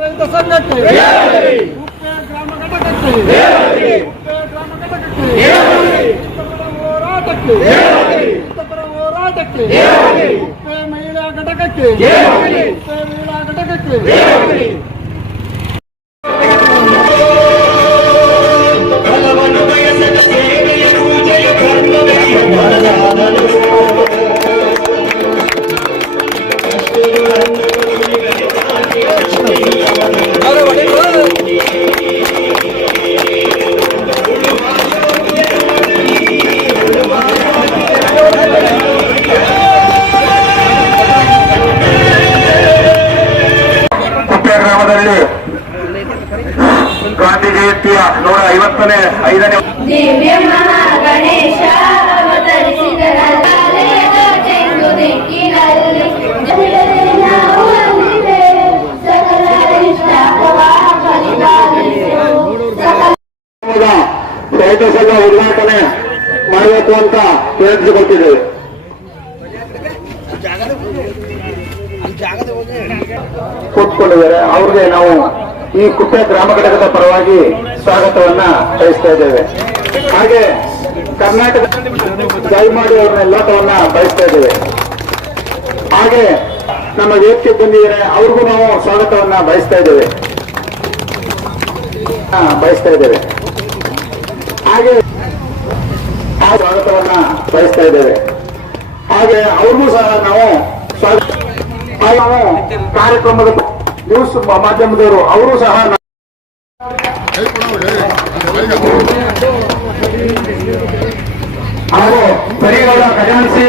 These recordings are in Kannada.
ರೈತ ಸಂಘಕ್ಕೆ ಕುಪ್ಪೆ ಗ್ರಾಮ ಘಟಕಕ್ಕೆ ಹೋರಾಟಕ್ಕೆ ಕುಪ್ಪೆ ಮಹಿಳಾ ಘಟಕಕ್ಕೆ ಗಾಂಧಿ ಜಯಂತಿಯ 155ನೇ ದಿವ್ಯ ಮಹಾಗಣೇಶ ರೈತ ಸಂಘ ಉದ್ಘಾಟನೆ ಮಾಡಬೇಕು ಅಂತ ತಿಳಿಸಿಕೊಟ್ಟಿದ್ದೇವೆ. ಕೂತ್ಕೊಂಡಿದ್ದಾರೆ. ಅವ್ರಿಗೆ ನಾವು ಈ ಕುಪ್ಪೆ ಗ್ರಾಮ ಘಟಕದ ಪರವಾಗಿ ಸ್ವಾಗತವನ್ನ ಬಯಸ್ತಾ ಇದ್ದೇವೆ. ಹಾಗೆ ಕರ್ನಾಟಕ ದಯಮಾಡಿ ಅವ್ರನ್ನ ಎಲ್ಲತವನ್ನ ಬಯಸ್ತಾ ಇದ್ದೇವೆ. ಹಾಗೆ ನಮ್ಮ ವೇದಿಕೆ ಬಂದಿದ್ದಾರೆ, ಅವ್ರಿಗೂ ನಾವು ಸ್ವಾಗತವನ್ನ ಬಯಸ್ತಾ ಇದ್ದೇವೆ. ಹಾಗೆ ಆ ಸ್ವಾಗತವನ್ನ ಬಯಸ್ತಾ ಇದ್ದೇವೆ. ಹಾಗೆ ಅವ್ರಿಗೂ ಸಹ ನಾವು ಸ್ವಾಗತ. ನಾವು ಕಾರ್ಯಕ್ರಮದ ನ್ಯೂಸ್ ಮಾಧ್ಯಮದವರು ಅವರು ಸಹ ಹಾಗೂ ಪರಿಗಳ ಖಜಾನ್ಸಿ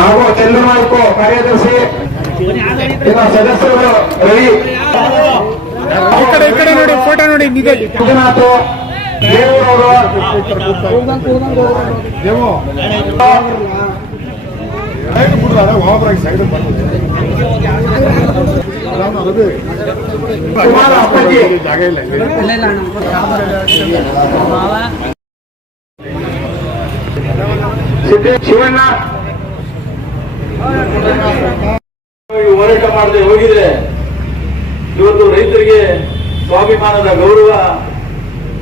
ಹಾಗೂ ತೆಲ್ಲುನಾಯ್ಕು ಕಾರ್ಯದರ್ಶಿ ಸದಸ್ಯರು ರವಿ ನೋಡಿ ಫೋಟೋ ನೋಡಿ ಮಂಜುನಾಥ್ ದೇವರವರು ಜಾಗ ಇಲ್ಲ ಶಿವಣ್ಣ ಹೋರಾಟ ಮಾಡದೆ ಹೋಗಿದ್ರೆ ಇವತ್ತು ರೈತರಿಗೆ ಸ್ವಾಭಿಮಾನದ ಗೌರವ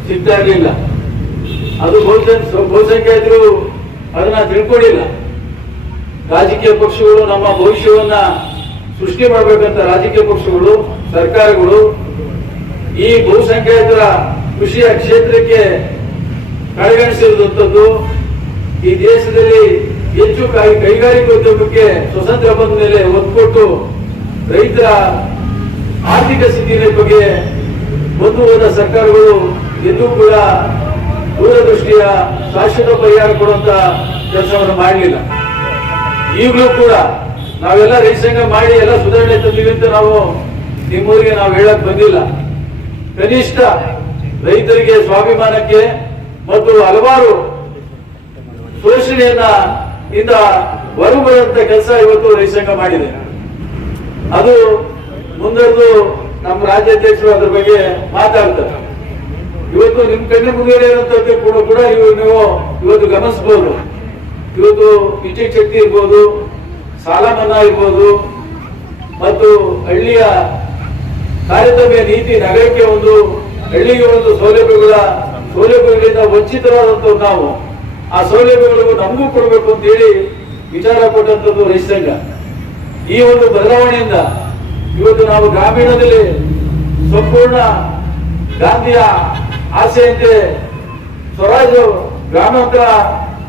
ಸಿಗ್ತಾ ಇರಲಿಲ್ಲ. ಅದು ಬಹುಸಂಖ್ಯಾತರು ಅದನ್ನ ತಿಳ್ಕೊಂಡಿಲ್ಲ. ರಾಜಕೀಯ ಪಕ್ಷಗಳು ನಮ್ಮ ಭವಿಷ್ಯವನ್ನ ಸೃಷ್ಟಿ ಮಾಡಬೇಕಂತ ರಾಜಕೀಯ ಪಕ್ಷಗಳು, ಸರ್ಕಾರಗಳು ಈ ಬಹುಸಂಖ್ಯಾತರ ಕೃಷಿಯ ಕ್ಷೇತ್ರಕ್ಕೆ ಕಡೆಗಣಿಸಿರುವಂತದ್ದು. ಈ ದೇಶದಲ್ಲಿ ಹೆಚ್ಚು ಕೈಗಾರಿಕೋದ್ಯಮಕ್ಕೆ ಸ್ವತಂತ್ರ ಬಂದ ಮೇಲೆ ಒತ್ತು ಕೊಟ್ಟು ರೈತರ ಆರ್ಥಿಕ ಸ್ಥಿತಿಯ ಬಗ್ಗೆ ಬಂದು ಹೋದ ಸರ್ಕಾರಗಳು ಎಂದೂ ಕೂಡ ದೂರದೃಷ್ಟಿಯ ಶಾಶ್ವತ ಪರಿಹಾರ ಕೊಡುವಂತ ಕೆಲಸವನ್ನು ಮಾಡಲಿಲ್ಲ. ಈಗಲೂ ಕೂಡ ನಾವೆಲ್ಲ ರೈತ ಸಂಘ ಮಾಡಿ ಎಲ್ಲ ಸುಧಾರಣೆ ತಂದಿವಿ ಅಂತ ನಾವು ನಿಮ್ಮೂರಿಗೆ ನಾವು ಹೇಳಕ್ ಬಂದಿಲ್ಲ. ಕನಿಷ್ಠ ರೈತರಿಗೆ ಸ್ವಾಭಿಮಾನಕ್ಕೆ ಮತ್ತು ಹಲವಾರು ಶೋಷಣೆಯನ್ನ ಇಂದ ಹೊರಬರುವಂತ ಕೆಲಸ ಇವತ್ತು ರೈತ ಸಂಘ ಮಾಡಿದೆ. ಅದು ಮುಂದೊಂದು ನಮ್ಮ ರಾಜ್ಯಾಧ್ಯಕ್ಷರು ಅದ್ರ ಬಗ್ಗೆ ಮಾತಾಡ್ತಾರೆ. ಇವತ್ತು ನಿಮ್ ಕಣ್ಣಿನ ಮುಂದೆ ಇರುವಂತದ್ದು ಕೂಡ ನೀವು ಇವತ್ತು ಗಮನಿಸಬಹುದು. ಇವತ್ತು ವಿದ್ಯುತ್ ಶಕ್ತಿ ಇರ್ಬೋದು, ಸಾಲ ಮನ್ನಾ ಇರ್ಬೋದು, ಮತ್ತು ಹಳ್ಳಿಯ ತಾರತಮ್ಯ ನೀತಿ ನಗರಕ್ಕೆ ಒಂದು ಹಳ್ಳಿಗೆ ಒಂದು ಸೌಲಭ್ಯಗಳಿಂದ ವಂಚಿತರಾದಂತವ್ರು ನಾವು. ಆ ಸೌಲಭ್ಯಗಳಿಗೂ ನಮಗೂ ಕೊಡಬೇಕು ಅಂತ ಹೇಳಿ ವಿಚಾರ ಕೊಟ್ಟಂತದ್ದು ರೈತ ಸಂಘ. ಈ ಒಂದು ಬದಲಾವಣೆಯಿಂದ ಇವತ್ತು ನಾವು ಗ್ರಾಮೀಣದಲ್ಲಿ ಸಂಪೂರ್ಣ ಗಾಂಧಿಯ ಆಸೆಯಂತೆ ಸ್ವರಾಜ್ ಗ್ರಾಮಾಂತರ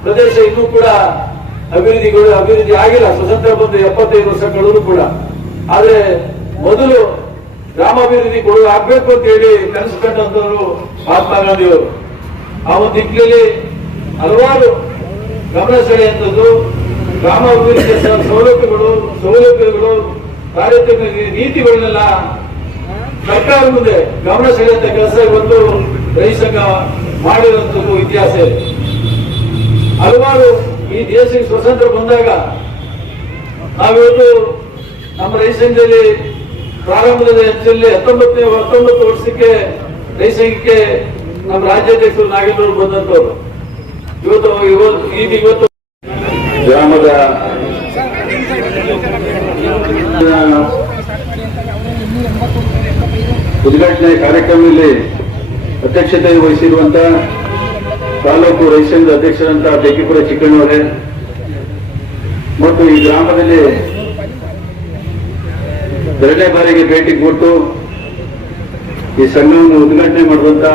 ಪ್ರದೇಶ ಇನ್ನೂ ಕೂಡ ಅಭಿವೃದ್ಧಿ ಆಗಿಲ್ಲ. ಸ್ವತಂತ್ರ ಬಂದು 75 ವರ್ಷ ಕಳೆದ್ರು ಕೂಡ. ಆದ್ರೆ ಮೊದಲು ಗ್ರಾಮಾಭಿವೃದ್ಧಿ ಆಗ್ಬೇಕು ಅಂತ ಹೇಳಿ ಕನಸು ಕಂಡಂತವರು ಮಹಾತ್ಮ ಗಾಂಧಿಯವರು. ಆ ಒಂದು ದಿಕ್ಕಿನಲ್ಲಿ ಹಲವಾರು ಗಮನ ಸೆಳೆಯುವಂಥದ್ದು ಗ್ರಾಮಾಭಿವೃದ್ಧಿಯ ಸೌಲಭ್ಯಗಳು ತಾರತಮ್ಯ ನೀತಿಗಳನ್ನೆಲ್ಲ ಸರ್ಕಾರ ಮುಂದೆ ಗಮನ ಸೆಳೆಯುವಂತ ಕೆಲಸ ಇವತ್ತು ರೈತ ಸಂಘ ಮಾಡಿರುವಂತದ್ದು ಇತಿಹಾಸ ಇದೆ. ಹಲವಾರು ಈ ದೇಶಕ್ಕೆ ಸ್ವತಂತ್ರ ಬಂದಾಗ ನಾವಿವತ್ತು ನಮ್ಮ ರೈತ ಸಂಘದಲ್ಲಿ ಪ್ರಾರಂಭದ ಅಂಚಲ್ಲಿ 19 ವರ್ಷಕ್ಕೆ ರೈತ ಸಂಘಕ್ಕೆ ನಮ್ಮ ರಾಜ್ಯಾಧ್ಯಕ್ಷರು ನಾಗೇಂದ್ರ ಬಂದಂತವ್ರು. ಇವತ್ತು ಗ್ರಾಮದ ಉದ್ಘಾಟನೆ ಕಾರ್ಯಕ್ರಮದಲ್ಲಿ ಅಧ್ಯಕ್ಷತೆ ವಹಿಸಿರುವಂತ ತಾಲೂಕು ರೈತ ಸಂಘದ ಅಧ್ಯಕ್ಷರಂತ ಬೇಕಿಪುರ ಚಿಕ್ಕಣ್ಣವರೇ ಮತ್ತು ಈ ಗ್ರಾಮದಲ್ಲಿ 2ನೇ ಬಾರಿಗೆ ಭೇಟಿ ಕೊಟ್ಟು ಈ ಸಂಘವನ್ನು ಉದ್ಘಾಟನೆ ಮಾಡುವಂತ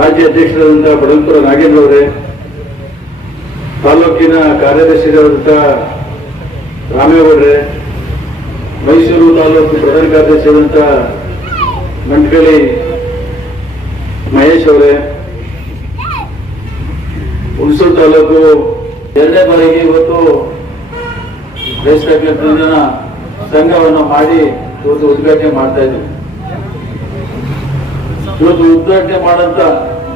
ರಾಜ್ಯ ಅಧ್ಯಕ್ಷರಾದಂಥ ಬಡಲ್ಪುರ ನಾಗೇಂದ್ರ ಅವರೇ, ತಾಲೂಕಿನ ಕಾರ್ಯದರ್ಶಿಯಾದಂಥ ರಾಮೇಗೌಡ್ರೆ, ಮೈಸೂರು ತಾಲೂಕು ಪ್ರಧಾನ ಕಾರ್ಯದರ್ಶಿಯಾದಂಥ ಮಂಟಗಳಿ ಮಹೇಶ್ ಅವರೇ, ಹುಣಸೂರು ತಾಲೂಕು 2ನೇ ಬಾರಿಗೆ ಇವತ್ತು ರೈತ ಸಂಘವನ್ನು ಮಾಡಿ ಇವತ್ತು ಉದ್ಘಾಟನೆ ಮಾಡ್ತಾ ಇದ್ದೀವಿ. ಇವತ್ತು ಉದ್ಘಾಟನೆ ಮಾಡಂತ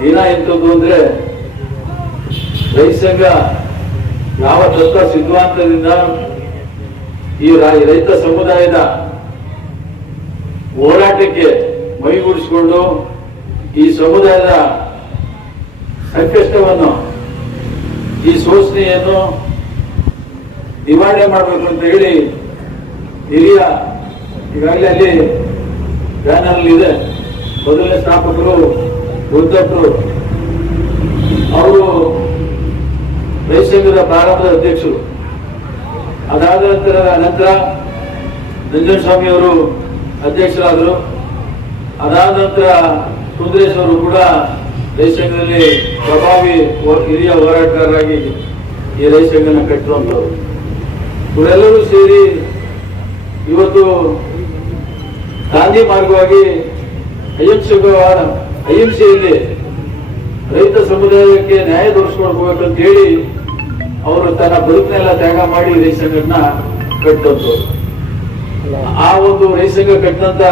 ದಿನ ಎಂತದ್ದು ಅಂದ್ರೆ ರೈತ ಸಂಘ ಯಾವ ತತ್ವ ಸಿದ್ಧಾಂತದಿಂದ ಈ ರೈತ ಸಮುದಾಯದ ಹೋರಾಟಕ್ಕೆ ಮೈಗೂಡಿಸಿಕೊಂಡು ಈ ಸಮುದಾಯದ ಸಂಕಷ್ಟವನ್ನು, ಈ ಶೋಷಣೆಯನ್ನು ನಿವಾರಣೆ ಮಾಡಬೇಕು ಅಂತ ಹೇಳಿ ಹಿರಿಯ ಈಗಾಗಲೇ ಅಲ್ಲಿ ಬ್ಯಾನರ್ ಇದೆ, ಮೊದಲನೇ ಸ್ಥಾಪಕರು ವೃದ್ಧರು, ಅವರು ರೈತ ಸಂಘದ ಪ್ರಾರಂಭದ ಅಧ್ಯಕ್ಷರು. ಅದಾದ ನಂತರ ನಂಜನಸ್ವಾಮಿ ಅವರು ಅಧ್ಯಕ್ಷರಾದರು. ಅದಾದ ನಂತರ ಸುಂದರೇಶ್ ಅವರು ಕೂಡ ರೈತ ಸಂಘದಲ್ಲಿ ಪ್ರಭಾವಿ ಹಿರಿಯ ಹೋರಾಟಗಾರರಾಗಿ ಈ ರೈತ ಸಂಘನ ಕಟ್ಟಿರುವಂತವರು. ಇವರೆಲ್ಲರೂ ಸೇರಿ ಇವತ್ತು ಗಾಂಧಿ ಮಾರ್ಗವಾಗಿ ಅಹಿಂಸೆಯಲ್ಲಿ ರೈತ ಸಮುದಾಯಕ್ಕೆ ನ್ಯಾಯ ದೊರಕಿಸ್ಕೊಳ್ಬೇಕಂತ ಹೇಳಿ ಅವರು ತನ್ನ ಬದುಕನ್ನೆಲ್ಲ ತ್ಯಾಗ ಮಾಡಿ ರೈತ ಸಂಘಟನ ಕಟ್ಟಂತವ್ರು. ಆ ಒಂದು ರೈತ ಸಂಘ ಕಟ್ಟಂತ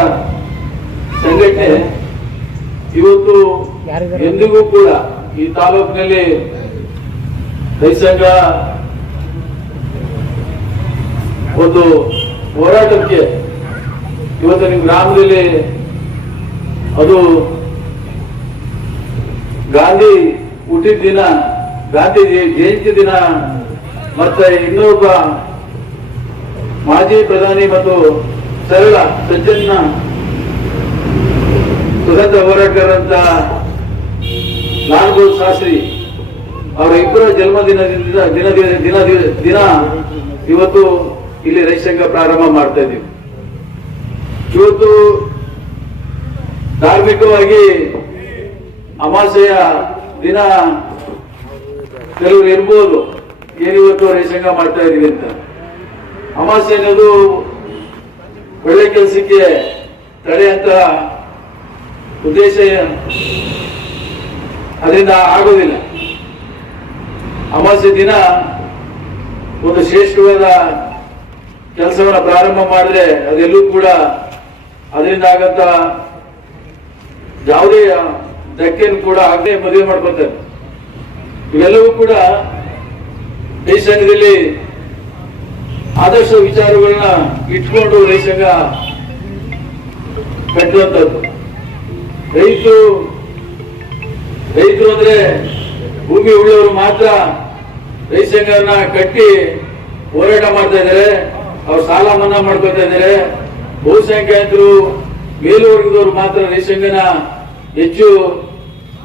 ಸಂಘಟನೆ ಇವತ್ತು ಎಂದಿಗೂ ಕೂಡ ಈ ತಾಲೂಕಿನಲ್ಲಿ ರೈತ ಸಂಘ ಒಂದು ಹೋರಾಟಕ್ಕೆ ಇವತ್ತು ನಿಮ್ಮ ಗ್ರಾಮದಲ್ಲಿ ಅದು ಗಾಂಧಿ ಹುಟ್ಟಿದ ದಿನ, ಗಾಂಧಿ ಜಯಂತಿ ದಿನ, ಮತ್ತೆ ಇನ್ನೊಬ್ಬ ಮಾಜಿ ಪ್ರಧಾನಿ ಮತ್ತು ಸರಳ ಸಜ್ಜನ ಸ್ವತಂತ್ರ ಹೋರಾಟಗಾರಂತ ಲಾಲ್ ಬಹದ್ದೂರ್ ಶಾಸ್ತ್ರಿ ಅವರ ಇಬ್ಬರ ಜನ್ಮದಿನದಿಂದ ದಿನ ಇವತ್ತು ಇಲ್ಲಿ ರೈತ ಸಂಘ ಪ್ರಾರಂಭ ಮಾಡ್ತಾ ಇದ್ದೀವಿ. ಇವತ್ತು ಧಾರ್ಮಿಕವಾಗಿ ಅಮಾವಾಸ್ಯೆಯ ದಿನ ಕೆಲವರು ಇರ್ಬೋದು, ಏನಿವತ್ತು ರೈತ ಸಂಘ ಮಾಡ್ತಾ ಇದೀವಿ ಅಂತ. ಅಮಾವಾಸ್ಯೆ ಅನ್ನೋದು ಒಳ್ಳೆ ಕೆಲಸಕ್ಕೆ ತಡೆ ಅಂತ ಉದ್ದೇಶ ಅದರಿಂದ ಆಗೋದಿಲ್ಲ. ಅಮಾವಾಸ್ಯೆ ದಿನ ಒಂದು ಶ್ರೇಷ್ಠವಾದ ಕೆಲಸವನ್ನ ಪ್ರಾರಂಭ ಮಾಡಿದ್ರೆ ಅದೆಲ್ಲೂ ಕೂಡ ಅದರಿಂದ ಆಗಂತ ಯಾವುದೇ ಧಕ್ಕೆಯನ್ನು ಕೂಡ ಆಗದೆ ಮದುವೆ ಮಾಡ್ಕೊತಾರೆ. ಇವೆಲ್ಲವೂ ಕೂಡ ರೈತ ಸಂಘದಲ್ಲಿ ಆದರ್ಶ ವಿಚಾರಗಳನ್ನ ಇಟ್ಕೊಂಡು ರೈತ ಸಂಘ ಕಟ್ಟುವಂಥದ್ದು. ರೈತರು ಅಂದ್ರೆ ಭೂಮಿ ಉಳ್ಳವರು ಮಾತ್ರ ರೈತ ಸಂಘನ ಕಟ್ಟಿ ಹೋರಾಟ ಮಾಡ್ತಾ ಇದ್ದಾರೆ. ಅವ್ರು ಸಾಲ ಮನ್ನಾ ಮಾಡ್ಕೊತಾ ಇದ್ದಾರೆ. ಬಹುಸಂಖ್ಯಾತರು ಮೇಲುವರ್ಗದವರು ಮಾತ್ರ ರೈತ ಸಂಘನ ಹೆಚ್ಚು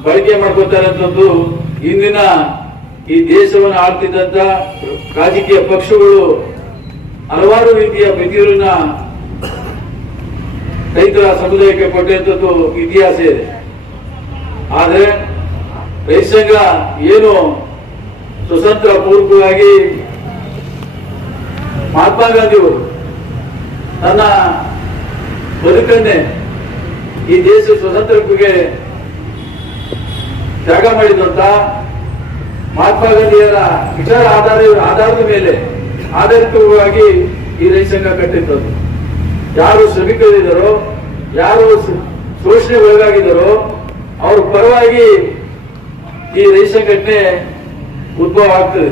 ಬಳಕೆ ಮಾಡ್ಕೊತಾರೆ ಅಂತಂದು ಇಂದಿನ ಈ ದೇಶವನ್ನು ಆಳ್ತಿದ್ದಂತ ರಾಜಕೀಯ ಪಕ್ಷಗಳು ಹಲವಾರು ರೀತಿಯ ಮಿತಿಗಳನ್ನ ರೈತರ ಸಮುದಾಯಕ್ಕೆ ಕೊಟ್ಟಂತದ್ದು ಇತಿಹಾಸ ಇದೆ. ಆದ್ರೆ ರೈತ ಸಂಘ ಏನು ಸ್ವತಂತ್ರ ಪೂರ್ವಕವಾಗಿ ಮಹಾತ್ಮ ಗಾಂಧಿಯವರು ತನ್ನ ಬದುಕನ್ನೇ ಈ ದೇಶ ಸ್ವತಂತ್ರಕ್ಕೆ ತ್ಯಾಗ ಮಾಡಿದಂತ ಮಹಾತ್ಮ ಗಾಂಧಿಯವರ ವಿಚಾರ ಆಧಾರದ ಮೇಲೆ ಆಧಾರಿತವಾಗಿ ಈ ರೈತ ಸಂಘ ಕಟ್ಟಿದ್ದದ್ದು. ಯಾರು ಶ್ರಮಿಕರಿದ್ದಾರೋ, ಯಾರು ಶೋಷಣೆ ಒಳಗಾಗಿದ್ದಾರೋ ಅವ್ರ ಪರವಾಗಿ ಈ ರೈತ ಸಂಘಟನೆ ಉದ್ಭವ ಆಗ್ತದೆ.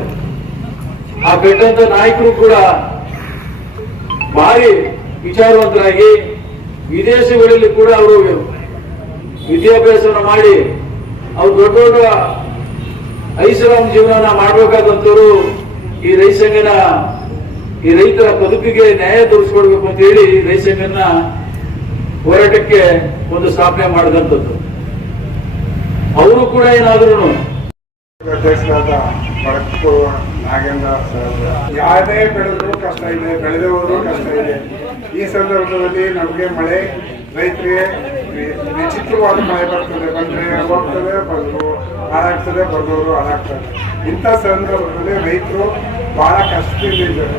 ಆ ಕಟ್ಟಂತ ನಾಯಕರು ಕೂಡ ಭಾರಿ ವಿಚಾರವಂತರಾಗಿ ವಿದೇಶಗಳಲ್ಲಿ ಕೂಡ ಅವರು ವಿದ್ಯಾಭ್ಯಾಸವನ್ನು ಮಾಡಿ ಅವ್ರು ದೊಡ್ಡ ದೊಡ್ಡ ಐಷಾರಾಮ್ ಜೀವನ ಮಾಡಬೇಕಾದಂತವರು ಈ ರೈತ ಸಂಘನ ಈ ರೈತರ ಬದುಕಿಗೆ ನ್ಯಾಯ ತೋರಿಸ್ಕೊಡ್ಬೇಕು ಅಂತ ಹೇಳಿ ರೈತ ಸಂಘನ ಹೋರಾಟಕ್ಕೆ ಒಂದು ಸ್ಥಾಪನೆ ಮಾಡಿದಂಥದ್ದು. ಅವರು ಕೂಡ ಏನಾದ್ರು ಅಧ್ಯಕ್ಷರಾದ ಬಡಕು ನಾಗೇಂದ್ರ ಯಾವುದೇ ಬೆಳೆದ್ರು ಕಷ್ಟ ಇದೆ, ಬೆಳೆದವರು ಕಷ್ಟ ಇದೆ. ಈ ಸಂದರ್ಭದಲ್ಲಿ ನಮಗೆ ಮಳೆ ರೈತರಿಗೆ ವಿಚಿತ್ರವಾದ ಮಳೆ ಬರ್ತದೆ, ಬಂದ್ರೆ ಹೋಗ್ತದೆ, ಬಂದು ಹಾಳಾಗ್ತದೆ, ಬಂದವರು ಹಾಳಾಗ್ತದೆ. ಇಂಥ ಸಂದರ್ಭದಲ್ಲಿ ರೈತರು ಬಹಳ ಕಷ್ಟದಲ್ಲಿದ್ದಾರೆ.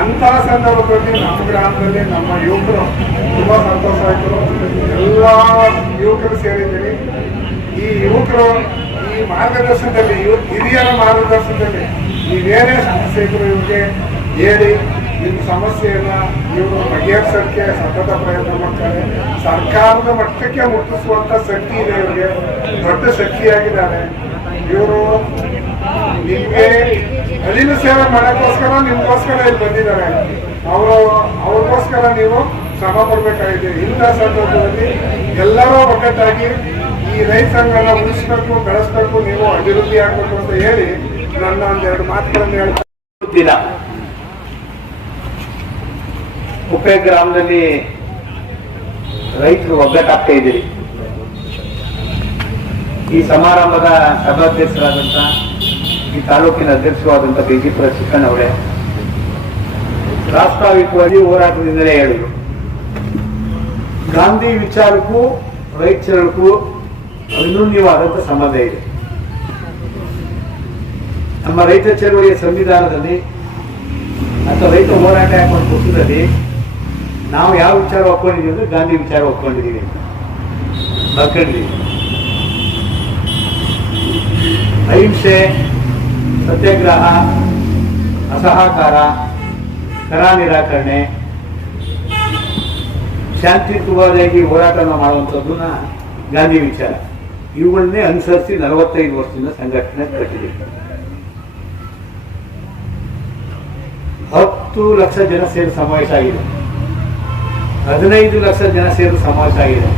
ಅಂತಹ ಸಂದರ್ಭದಲ್ಲಿ ನಮ್ಮ ಗ್ರಾಮದಲ್ಲಿ ನಮ್ಮ ಯುವಕರು ತುಂಬಾ ಸಂತೋಷ ಆಯಿತು. ಎಲ್ಲ ಯುವಕರು ಸೇರಿದ್ದೀರಿ. ಈ ಯುವಕರು ಈ ಮಾರ್ಗದರ್ಶನದಲ್ಲಿ ಹಿರಿಯರ ಮಾರ್ಗದರ್ಶನದಲ್ಲಿ ನೀವೇನೇ ಸಮಸ್ಯೆ ಇದ್ರು ಇವ್ರಿಗೆ ಹೇಳಿ ನಿಮ್ಮ ಸಮಸ್ಯೆಯನ್ನ ಇವರು ಬಗೆಹರಿಸೋಕ್ಕೆ ಸತತ ಪ್ರಯತ್ನ ಮಾಡ್ತಾರೆ. ಸರ್ಕಾರದ ಮಟ್ಟಕ್ಕೆ ಮುಟ್ಟಿಸುವಂತ ಶಕ್ತಿ ಇದೆ ಇವರಿಗೆ, ದೊಡ್ಡ ಶಕ್ತಿಯಾಗಿದ್ದಾರೆ ಇವರು. ನಿಮಗೆ ಅಳಿಲು ಸೇವೆ ಮಾಡೋಕ್ಕೋಸ್ಕರ ನಿಮ್ಗೋಸ್ಕರ ಇಲ್ಲಿ ಬಂದಿದ್ದಾರೆ. ಅವ್ರಿಗೋಸ್ಕರ ನೀವು ಶ್ರಮ ಪಡಬೇಕಾಗಿದೆ. ಇಂಥ ಸಂದರ್ಭದಲ್ಲಿ ಎಲ್ಲರೂ ಒಗ್ಗಟ್ಟಾಗಿ ಈ ರೈತ ಸಂಘನ ಉಳಿಸ್ಬೇಕು, ಬೆಳೆಸ್ಬೇಕು, ನೀವು ಅಭಿವೃದ್ಧಿ ಆಗ್ಬೇಕು ಅಂತ ಹೇಳಿ ನನ್ನ ಒಂದೆರಡು ಮಾತುಗಳನ್ನು ಹೇಳ್ತೀನಿ. ಕುಪ್ಪೆ ಗ್ರಾಮದಲ್ಲಿ ರೈತರು ಒಗ್ಗಟ್ಟಾಗ್ತಾ ಇದ್ದೀರಿ. ಈ ಸಮಾರಂಭದ ಸಭಾಧ್ಯಕ್ಷರಾದಂಥ ಈ ತಾಲೂಕಿನ ಅಧ್ಯಕ್ಷರಾದಂಥ ಬಿಜಿಪುರ ಚಿಕ್ಕಣ್ಣವರೇ ಪ್ರಾಸ್ತಾವಿಕವಾಗಿ ಹೋರಾಟದಿಂದಲೇ ಹೇಳಿದರು. ಗಾಂಧಿ ವಿಚಾರಕ್ಕೂ ರೈತ ಚಳವಳಿಗೂ ಅನ್ಯೂನ್ಯವಾದಂಥ ಸಂಬಂಧ ಇದೆ. ನಮ್ಮ ರೈತ ಚಳವಳಿಯ ಸಂವಿಧಾನದಲ್ಲಿ ಅಥವಾ ರೈತ ಹೋರಾಟ ಹಾಕೊಂಡು ಪುಸ್ತಕದಲ್ಲಿ ನಾವು ಯಾವ ವಿಚಾರ ಒಪ್ಕೊಂಡಿದ್ದೀವಿ ಅಂದ್ರೆ ಗಾಂಧಿ ವಿಚಾರ ಒಪ್ಕೊಂಡಿದ್ದೀವಿ ಅಂತ ಬರ್ಕೊಂಡಿದ್ದೀವಿ. ಅಹಿಂಸೆ, ಸತ್ಯಾಗ್ರಹ, ಅಸಹಕಾರ, ಕರ ನಿರಾಕರಣೆ, ಶಾಂತಿಯುತವಾಗಿ ಹೋರಾಟವನ್ನು ಮಾಡುವಂಥದ್ದನ್ನ ಗಾಂಧಿ ವಿಚಾರ ಇವುಗಳನ್ನೇ ಅನುಸರಿಸಿ 45 ವರ್ಷದಿಂದ ಸಂಘಟನೆ ಕಟ್ಟಿದೆ. 10 ಲಕ್ಷ ಜನ ಸೇರಿ ಸಮಾವೇಶ ಆಗಿದೆ. 15 ಲಕ್ಷ ಜನ ಸೇರಿ ಸಮಾವೇಶ ಆಗಿದೆ.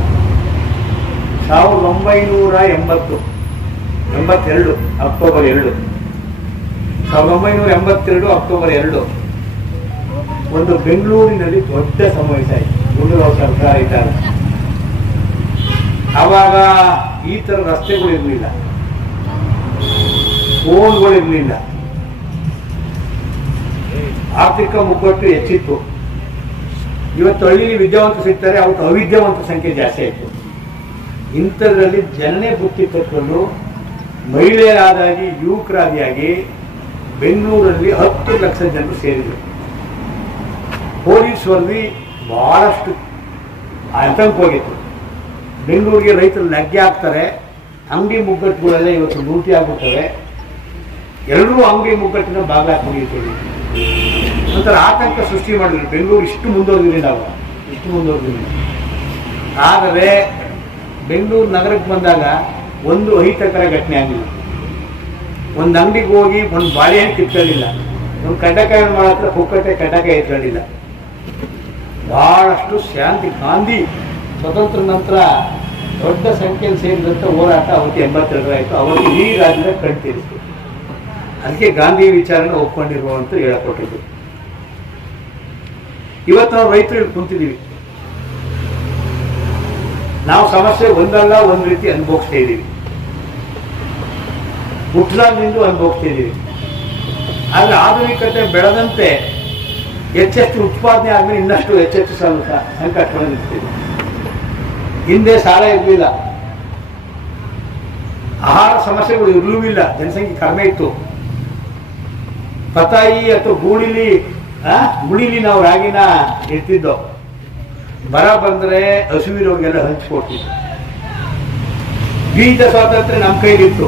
1982 ಅಕ್ಟೋಬರ್ 2 1982 ಅಕ್ಟೋಬರ್ 2 ಒಂದು ಬೆಂಗಳೂರಿನಲ್ಲಿ ದೊಡ್ಡ ಸಮಾವೇಶ ಆಯಿತು. ಗುಂಡೂರಾವ್ ಸರ್ಕಾರ ಇದ್ದಾಗ ಆವಾಗ ಈ ತರ ರಸ್ತೆಗಳು ಇರಲಿಲ್ಲ, ಫೋನ್ಗಳು ಇರಲಿಲ್ಲ, ಆರ್ಥಿಕ ಮುಗ್ಗಟ್ಟು ಹೆಚ್ಚಿತ್ತು. ಇವತ್ತು ಹಳ್ಳಿಲಿ ವಿದ್ಯಾವಂತ ಸಿಗ್ತಾರೆ, ಅವತ್ತು ಅವಿದ್ಯಾವಂತ ಸಂಖ್ಯೆ ಜಾಸ್ತಿ ಆಯಿತು. ಇಂಥದ್ರಲ್ಲಿ ಜನನೇ ಬುತ್ತಿ ಕಟ್ಕೊಂಡು ಮಹಿಳೆಯರಾದಾಗಿ ಯುವಕರಾದಿಯಾಗಿ ಬೆಂಗಳೂರಲ್ಲಿ 10 ಲಕ್ಷ ಜನರು ಸೇರಿದರು. ಪೊಲೀಸರಲ್ಲಿ ಬಹಳಷ್ಟು ಆತಂಕ ಹೋಗಿತ್ತು. ಬೆಂಗಳೂರಿಗೆ ರೈತರು ಲಗ್ಗೆ ಹಾಕ್ತಾರೆ, ಅಂಗಡಿ ಮುಗ್ಗಟ್ಟುಗಳೆಲ್ಲ ಇವತ್ತು ಲೂಟಿ ಆಗ್ಬಿಡ್ತವೆ, ಎಲ್ಲರೂ ಅಂಗಡಿ ಮುಗ್ಗಟ್ಟಿನ ಭಾಗ ಹಾಕೊಂಡಿರ್ತೀವಿ ಒಂಥರ ಆತಂಕ ಸೃಷ್ಟಿ ಮಾಡಿದ್ರು. ಬೆಂಗಳೂರು ಇಷ್ಟು ಮುಂದುವರೆದಿಲ್ಲ, ಇಷ್ಟು ಮುಂದುವರೆದಿಲ್ಲ. ಆದರೆ ಬೆಂಗಳೂರು ನಗರಕ್ಕೆ ಬಂದಾಗ ಒಂದು ಅಹಿತಕರ ಘಟನೆ ಆಗಿಲ್ಲ. ಒಂದು ಅಂಗಡಿಗೆ ಹೋಗಿ ಒಂದು ಬಾಳೆಹಣ್ಣು ಕಿತ್ಕೊಳ್ಳಿಲ್ಲ, ಒಂದು ಕಡ್ಡಕಾಯಿ ಮಾಡತ್ರ ಪುಕ್ಕಟ್ಟೆ ಕಡ್ಡಕಾಯಿ ಎತ್ಕೊಳ್ಳಿಲ್ಲ. ಬಹಳಷ್ಟು ಶಾಂತಿ. ಗಾಂಧಿ ಸ್ವತಂತ್ರ ನಂತರ ದೊಡ್ಡ ಸಂಖ್ಯೆಯಲ್ಲಿ ಸೇರಿದಂಥ ಹೋರಾಟ ಅವತ್ತು 82 ಆಯಿತು. ಅವತ್ತು ಈ ರಾಜ್ಯದ ಕಣ್ತಿರಿತು. ಅದಕ್ಕೆ ಗಾಂಧಿ ವಿಚಾರನ ಒಪ್ಕೊಂಡಿರುವಂತ ಹೇಳಿಕೊಟ್ಟಿದ್ದು. ಇವತ್ತು ನಾವು ರೈತರು ಕುಂತಿದ್ದೀವಿ. ನಾವು ಸಮಸ್ಯೆ ಒಂದಲ್ಲ ಒಂದು ರೀತಿ ಅನುಭವಿಸ್ತಾ ಇದ್ದೀವಿ, ಹುಟ್ಟಲಾಗಿಂದ ಅನುಭವಿಸ್ತಾ ಇದ್ದೀವಿ. ಆದರೆ ಆಧುನಿಕತೆ ಬೆಳೆದಂತೆ ಹೆಚ್ಚೆಚ್ಚು ಉತ್ಪಾದನೆ ಆದ್ಮೇಲೆ ಇನ್ನಷ್ಟು ಹೆಚ್ಚೆಚ್ಚು ಸಂಕಟಗಳನ್ನು ಇರ್ತೀವಿ. ಹಿಂದೆ ಸಾಲ ಇರಲಿಲ್ಲ, ಆಹಾರ ಸಮಸ್ಯೆಗಳು ಇರಲೂ ಇಲ್ಲ, ಜನಸಂಖ್ಯೆ ಕಡಿಮೆ ಇತ್ತು. ಪತಾಯಿ ಅಥವಾ ಗುಳಿಲಿ ನಾವು ರಾಗಿನ ಇರ್ತಿದ್ದೋ. ಬರ ಬಂದರೆ ಹಸುವಿರೋರಿಗೆಲ್ಲ ಹಂಚಿಕೊಡ್ತಿದ್ವು. ಬೀಜ ಸ್ವಾತಂತ್ರ್ಯ ನಮ್ಮ ಕೈಲಿತ್ತು.